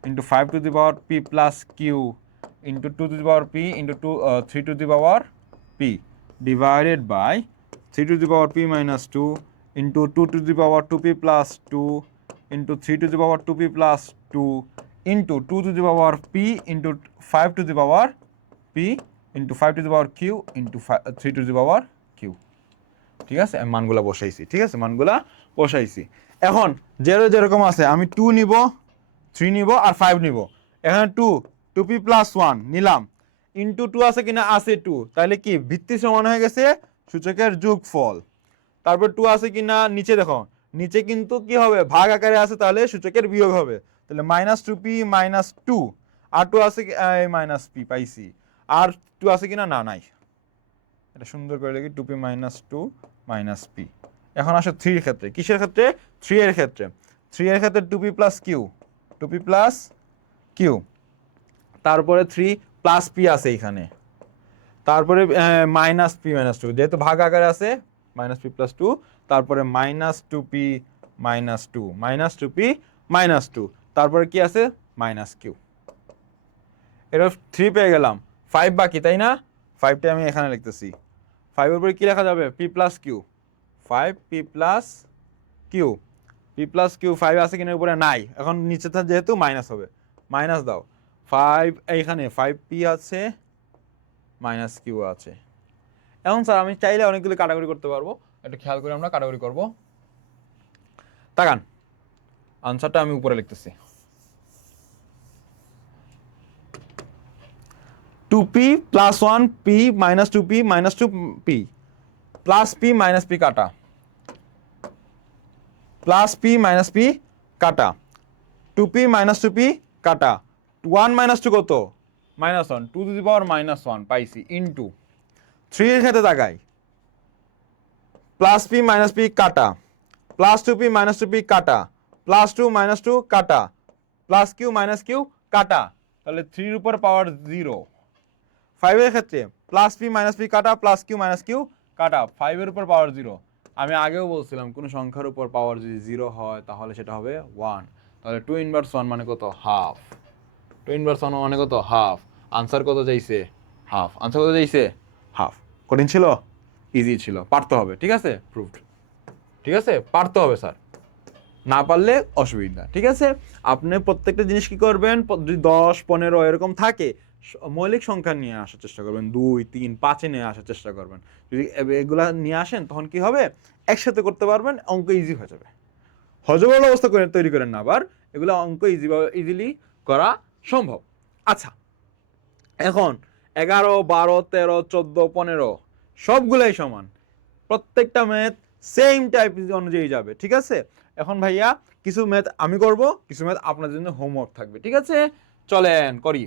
into 5 to the power p plus q into 2 to the power p into 3 to the power p divided by 3 to the power p minus 2 into 2 to the power 2p plus 2 into 3 to the power 2p plus 2 into 2 to the power p into 5 to the power p into 5 to the power q into 3 to the power q। ঠিক আছে, আমি মানগুলা বসাইছি। ঠিক আছে, মানগুলা বসাইছি। এখন যেরকম আছে আমি 2 নিব, 3 নিব আর 5 নিব। এখানে 2p প্লাস 1 নিলাম, ইন্টু 2 আছে কিনা, আছে 2, তাহলে কি ভিত্তি সমান হয়ে গেছে সূচকের যোগফল। তারপর 2 আছে কিনা, নিচে দেখো, নিচে কিন্তু কি হবে, ভাগ আকারে আছে, তাহলে সূচকের বিয়োগ হবে, তাহলে মাইনাস 2p মাইনাস 2 আর 2 আছে মাইনাস p পাইছি। আর 2 আছে কিনা, না নাই, এটা সুন্দর করে লিখি 2p মাইনাস 2 মাইনাস p। এখন আসো 3 এর ক্ষেত্রে, কিসের ক্ষেত্রে, 3 এর ক্ষেত্রে। 3 এর ক্ষেত্রে 2p plus Q, 2p plus Q, তারপরে 3 প্লাস p আছে এখানে, তারপরে মাইনাস p মাইনাস 2, যেহেতু ভাগ আকারে আছে মাইনাস p প্লাস 2, তারপরে minus 2p minus 2 minus 2p minus 2, তারপরে কি আছে মাইনাস কিউ। এটা 3 পেয়ে গেলাম, 5 বাকি, তাই না? 5টা আমি এখানে লিখতেছি। 5 এর উপরে কি লেখা যাবে, p plus q, 5p plus q, p plus q 5 আছে কিনা উপরে নাই, এখন নিচে যেহেতু মাইনাস হবে, মাইনাস দাও। 5 এইখানে 5p আছে মাইনাস কিউ আছে। এখন স্যার আমি চাইলে অনেকগুলো কাটাগরি করতে পারবো, একটু খেয়াল করে আমরা কাটাগরি করব। তাকান, আনসারটা আমি উপরে লিখতেছি। 2p plus 1p minus 2p minus 2p plus p minus p কাটা, প্লাস p মাইনাস p কাটা, 2p মাইনাস 2p কাটা, 1 মাইনাস 2 কত, minus 1, 2 to the power minus 1 পাইছি, ইন্টু 3 এর ক্ষেত্রে তাকাই, প্লাস p মাইনাস p কাটা, প্লাস 2p মাইনাস 2p কাটা, প্লাস 2 মাইনাস 2 কাটা, প্লাস q মাইনাস q কাটা, তাহলে 3 এর উপর পাওয়ার 0। 5 এর ক্ষেত্রে প্লাস p মাইনাস p কাটা, প্লাস q মাইনাস q কাটা, 5 এর উপর পাওয়ার 0। আমি আগেও বলছিলাম কোন সংখ্যার উপর পাওয়ার যদি 0 হয় তাহলে সেটা হবে 1, তাহলে 2 ইনভার্স 1 মানে কত, হাফ। 2 ইনভার্স 1 মানে কত, হাফ। আনসার কত চাইছে, হাফ। আনসার কত চাইছে, হাফ। কঠিন ছিল, ইজি ছিল, পারতে হবে। ঠিক আছে, প্রুভড। ঠিক আছে, পারতে হবে স্যার, না পারলে অসুবিধা। ঠিক আছে, আপনি প্রত্যেকটা জিনিস কি করবেন, যদি 10 15 এরকম থাকে মৌলিক সংখ্যা নিয়ে আসার চেষ্টা করবেন, 2 3 5 নিয়ে আসার চেষ্টা করবেন। যদি এগুলা নিয়ে আসেন তখন কি হবে, একসাথে করতে পারবেন, অঙ্ক ইজি হয়ে যাবে। হজবরল অবস্থা করে তৈরি করেন না আবার, এগুলো অঙ্ক ইজিলি করা সম্ভব। আচ্ছা, এখন 11 12 13 14 15 সবগুলাই সমান, প্রত্যেকটা ম্যাথ সেম টাইপ অনুযায়ী যাবে। ঠিক আছে, এখন ভাইয়া কিছু ম্যাথ আমি করব, কিছু ম্যাথ আপনাদের জন্য হোমওয়ার্ক থাকবে। ঠিক আছে, চলেন করি।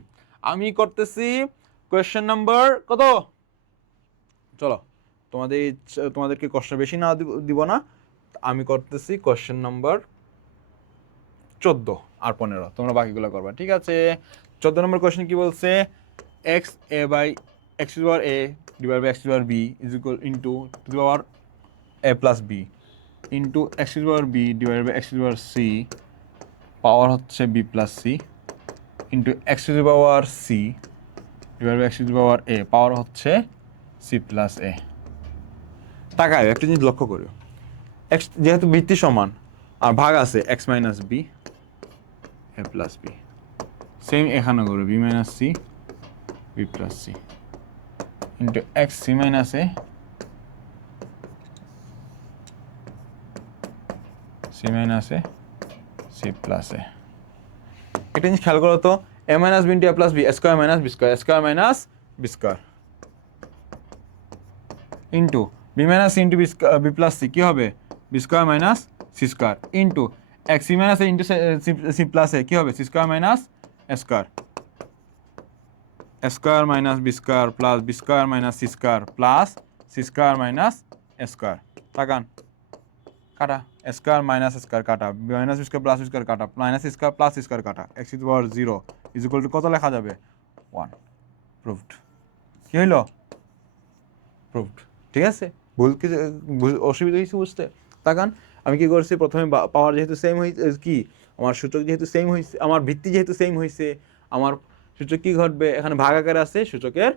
আমি করতেছি কোয়েশ্চেন নাম্বার কত, চলো তোমাদেরকে কষ্ট বেশি না দিব না, আমি করতেছি কোয়েশ্চেন নাম্বার 14 আর 15, তোমরা বাকিগুলো করবা। ঠিক আছে, 14 নম্বর কোয়েশ্চেন কি বলছে, x a by x to the power a divide by x to the power b is equal into to the power a plus b into x to the power b divide by x to the power c power হচ্ছে b plus c into x to the power c divide by x to the power a power হচ্ছে c plus a। তাকায় একটা জিনিস লক্ষ্য করো, x যেহেতু ভিত্তি সমান আর ভাগ আছে x minus b a plus b, same এখানে করো b minus c b plus c into x c minus a c minus a c plus a। একটা জিনিস খেয়াল করো তো, a minus b into a plus b, square minus b square, square minus b square into b minus c into b plus c কি হবে, b square minus c square into x c minus a into c plus a কি হবে, c square minus a square, square minus b square plus b square minus c square plus c square minus a square. তাকান, কাটা, square minus square কাটা, minus b square plus b square কাটা, minus square plus square কাটা, x to the power 0 is equal to কত লেখা যাবে, 1। Proved. কি হইল, প্রুভড। ঠিক আছে, ভুল কি অসুবিধা হয়েছে বুঝতে, তাকান আমি কি করছি, প্রথমে পাওয়ার যেহেতু সেম হয়েছে, কি আমার সূচক যেহেতু সেম হয়েছে, আমার ভিত্তি যেহেতু সেম হয়েছে, আমার সূচক কি ঘটবে, এখানে ভাগ আকারে আছে, সূচকের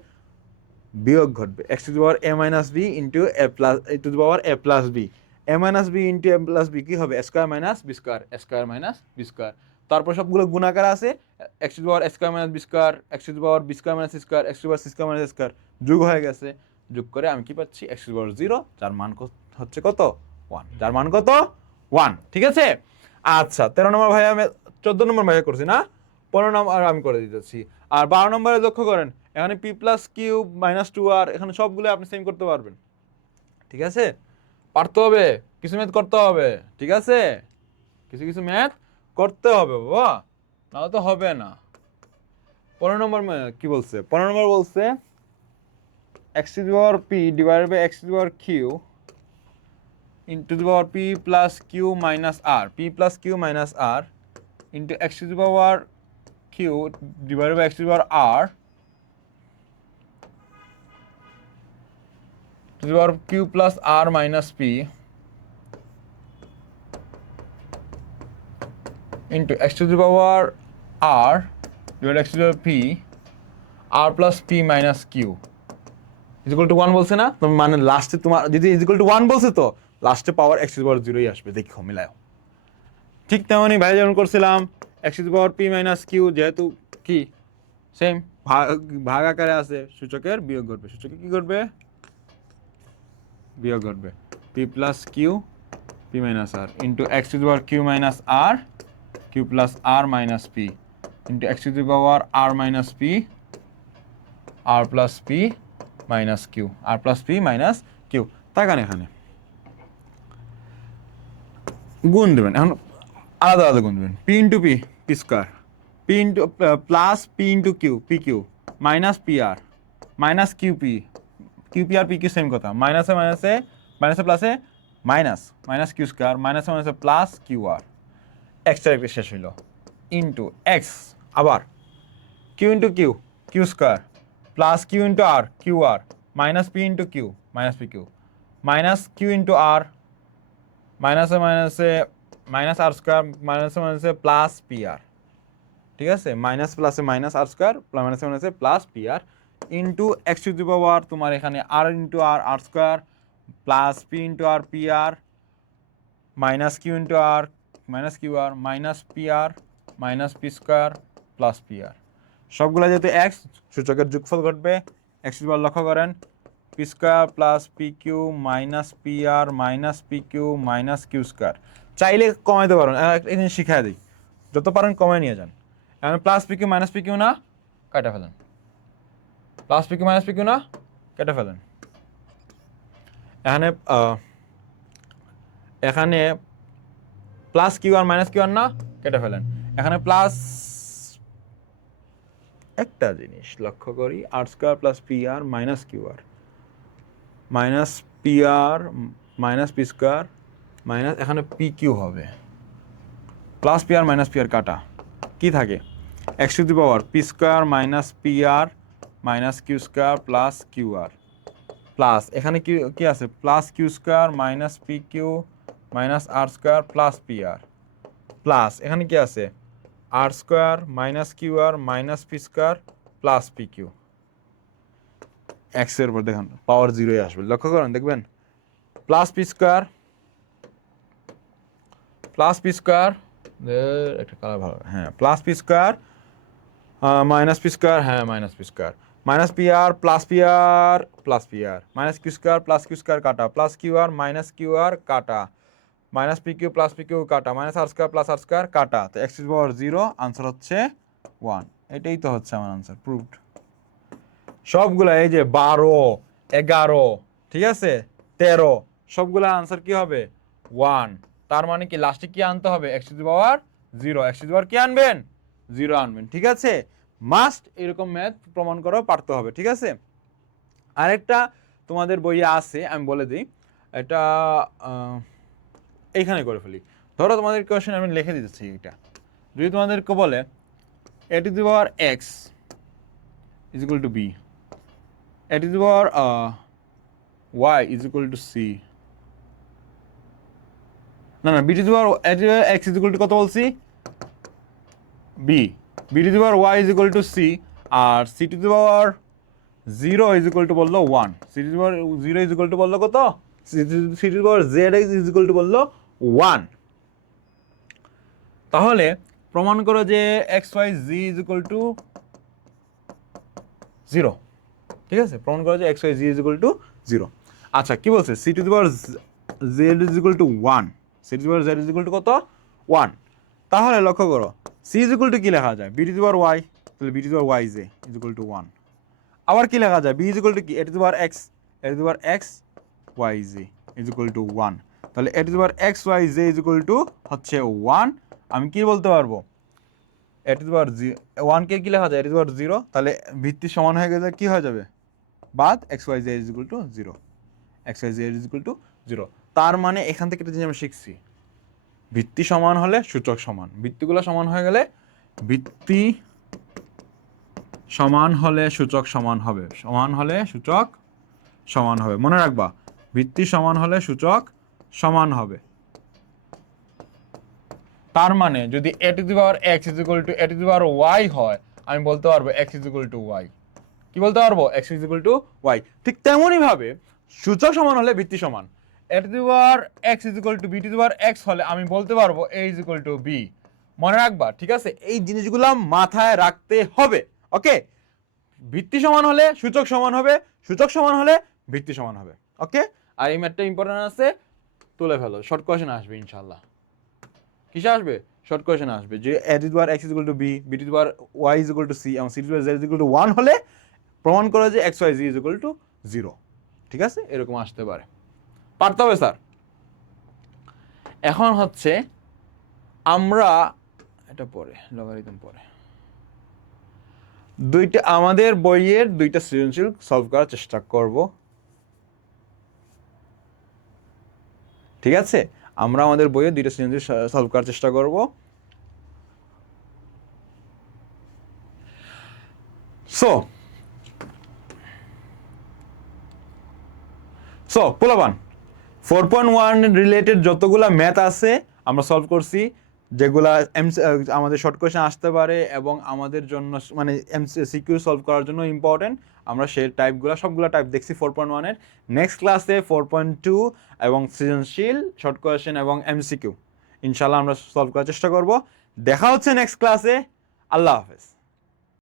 বিয়োগ ঘটবে। X to the power a minus b into a plus a to the power a plus b, a minus b into a plus b কি হবে, square minus b square, square minus b square. তারপর সবগুলো গুণাকার আছে, x to the power square minus b square, x to the power b square minus square, x to the power c square minus square, যোগ হয়ে গেছে। যোগ করে আমি কি পাচ্ছি, এক্স টু দি পাওয়ার 0, যার মান হচ্ছে কত 1, যার মান কত 1, ঠিক আছে। আচ্ছা 13 নম্বর ভাইয়া আমি 14 নম্বর ভাইয়া করছি না, 15 নম্বর আমি করে দিতেছি। আর 12 নম্বরে লক্ষ্য করেন, এখানে P plus cube minus 2r, এখানে সবগুলো আপনি সেম করতে পারবেন, ঠিক আছে। পারতে হবে, কিছু ম্যাথ করতে হবে, ঠিক আছে, কিছু কিছু ম্যাথ করতে হবে বাবা, নাহলে তো হবে না। 15 নম্বর কি বলছে, 15 নম্বর বলছে x to the power p divided by x to the power q into the power p plus q minus r, p plus q minus r into x to the power q divided by x to the power r to the power of q plus r minus p into x to the power r divided x to the power p r plus p minus q is equal to 1 বলছে না, তুমি মানে লাস্টে তোমার যদি is equal to 1 বলছে তো লাস্টে পাওয়ার x to the power 0 আসবে, দেখো মিলাও। ঠিক তেমনই ভাই যেমন করছিলাম x to the power p minus q, যেহেতু কি সেম ভাগ আকারে আছে, সূচকের বিয়োগ করবে, সূচকে কি করবে, বিয়োগ ঘটবে, p plus q p minus r into x to the power q minus r q plus r minus p into x to the power r minus p r plus p minus q, r plus p minus q. তাকান এখানে গুণ দেবেন, এখন আলাদা আলাদা গুণ দেবেন, p into p p square, p into plus p into q p q minus p r minus q p, Q P R P Q same কথা, মাইনাসে মাইনাসে মাইনাসে প্লাসে মাইনাস মাইনাস কিউ স্কোয়ার মাইনাসে মাইনাসে প্লাস কিউ আর, extra একটা শেষ হইল ইন্টু এক্স, আবার q into q q square plus q into r q r minus p into q minus p q minus q into r মাইনাসে মাইনাসে minus r square মাইনাসে মাইনাসে প্লাস পি আর, ঠিক আছে, মাইনাস প্লাসে মাইনাস আর স্কোয়ার মাইনাসে মাইনাসে plus p r into x to the power তোমার এখানে r into r r square plus p into r p r minus q into r minus q r minus p r minus p square plus p r, সবগুলো যেহেতু x সূচকের যোগফল ঘটবে। X to the power লক্ষ্য করেন, p square plus p q minus p r minus p q minus q square, চাইলে কমাইতে পারেন, একটা জিনিস শিখাই দিই, যত পারেন কমাই নিয়ে যান। এখন plus p q minus p q না, কাটা ফেলেন, plus p q minus p q না, কেটে ফেলেন। এখানে এখানে plus q r minus q r না, কেটে ফেলেন। এখানে প্লাস একটা জিনিস লক্ষ্য করি, r square plus p r minus q r minus p r minus p square minus এখানে পি কিউ হবে, plus p r minus p r কাটা, কি থাকে x to the power p square minus p r minus q square plus q r plus এখানে কি কি আছে, plus q square minus p q minus r square plus p r plus এখানে কি আছে, r square minus q r minus p square plus p q, এক্সের উপর দেখুন পাওয়ার 0 আসবে, লক্ষ্য করেন দেখবেন, প্লাস পি স্কোয়ার একটা কালার ভালো, হ্যাঁ plus p square minus p square, হ্যাঁ minus p square minus p r plus p r plus p r minus q square plus q square কাটা plus q r minus q r কাটা minus p q plus p q কাটা minus r square plus r square কাটা, তো x to the power 0 answer হচ্ছে 1, এটাই তো হচ্ছে আমার আনসার, প্রুভড। সবগুলা এই যে 12 11 ঠিক আছে 13 সবগুলা আনসার কি হবে 1, তার মানে কি লাস্টে কি আনতে হবে x to the power 0, x to the power কি আনবেন 0 আনবেন, ঠিক আছে। মাস্ট এরকম ম্যাথ প্রমাণ করা পারতে হবে, ঠিক আছে। আরেকটা তোমাদের বইয়ে আছে আমি বলে দিই, এটা এইখানে করে ফেলি, ধরো তোমাদের কোয়েশ্চেন আমি লিখে দিতেছি, এটা যদি তোমাদেরকে বলে a to the power x is equal to b, a to the power y is equal to c, না না, b to the power x is equal to কত বলছি, b to the power y is equal to c, আর c to the power 0 is equal to বললো 1, c to the power 0 is equal to বললো কত, c to the power z x is equal to বললো 1। তাহলে প্রমাণ করো যে x y z is equal to 0। ঠিক আছে, প্রমাণ করা যায় x y z is equal to 0। আচ্ছা কি বলছে, c to the power z is equal to 1, c to the power z is equal to কত 1। তাহলে লক্ষ্য করো সি ইজ ইকুয়াল টু কি লেখা যায়, b to the power y, তাহলে b to the power y z is equal to 1। আবার কি লেখা যায়, বি ইজ ইকুয়াল টু কি, a to the power x, a to the power x y z is equal to 1। তাহলে a to the power x y z is equal to হচ্ছে 1। আমি কি বলতে পারবো, এ টু দি পাওয়ার 1 কে কি লেখা যায়, এ টু দি পাওয়ার 0, তাহলে ভিত্তি সমান হয়ে গেলে কি হয়ে যাবে, বাদ x y z is equal to 0, x y z is equal to 0। তার মানে এখান থেকে একটা জিনিস আমরা শিখছি, ভিত্তি সমান হলে সূচক সমান, ভিত্তিগুলো সমান হয়ে গেলে ভিত্তি সমান হলে সূচক সমান হবে, সমান হলে সূচক সমান হবে, মনে রাখবা ভিত্তি সমান হলে সূচক সমান হবে। তার মানে যদি a to the power x is equal to a to the power y হয়, আমি বলতে পারবো x is equal to y. কি বলতে পারবো, x is equal to y. ঠিক তেমনই ভাবে সূচক সমান হলে ভিত্তি সমান, a to the power x is equal to b to the power x হলে আমি বলতে পারবো a is equal to b. মনে রাখবা, ঠিক আছে, এই জিনিসগুলো মাথায় রাখতে হবে। ওকে, ভিত্তি সমান হলে সূচক সমান হবে, সূচক সমান হলে ভিত্তি সমান হবে। ওকে, আর এই ম্যাথটা ইম্পর্টেন্ট আছে, তুলে ফেলো, শর্ট কোয়েশ্চেন আসবে ইনশাল্লাহ। কিসে আসবে, শর্ট কোয়েশ্চেন আসবে যে a to the power x is equal to b, b to the power y is equal to c এবং c to the power z is equal to 1 হলে প্রমাণ করা যে x y z is equal to 0। ঠিক আছে, এরকম আসতে পারে, পারতে হবে স্যার। এখন হচ্ছে আমরা এটা পরে লগারিদম পরে দুইটা আমাদের বইয়ের দুইটা সৃজনশীল সলভ করার চেষ্টা করব। ঠিক আছে, আমরা আমাদের বইয়ে দুইটা সৃজনশীল সলভ করার চেষ্টা করব। সো পোলাপান 4.1 রিলেটেড যতগুলা ম্যাথ আছে আমরা সলভ করছি, যেগুলা আমাদের শর্ট কোয়েশ্চেন আসতে পারে এবং আমাদের জন্য মানে সিকিউ সলভ করার জন্য ইম্পর্টেন্ট, আমরা সেই টাইপগুলো সবগুলো টাইপ দেখছি 4.1 এর। নেক্সট ক্লাসে 4.2 এবং সৃজনশীল শর্ট কোয়েশ্চেন এবং এমসিকিউ ইনশাল্লাহ আমরা সলভ করার চেষ্টা করব। দেখা হচ্ছে নেক্সট ক্লাসে। আল্লাহ হাফেজ।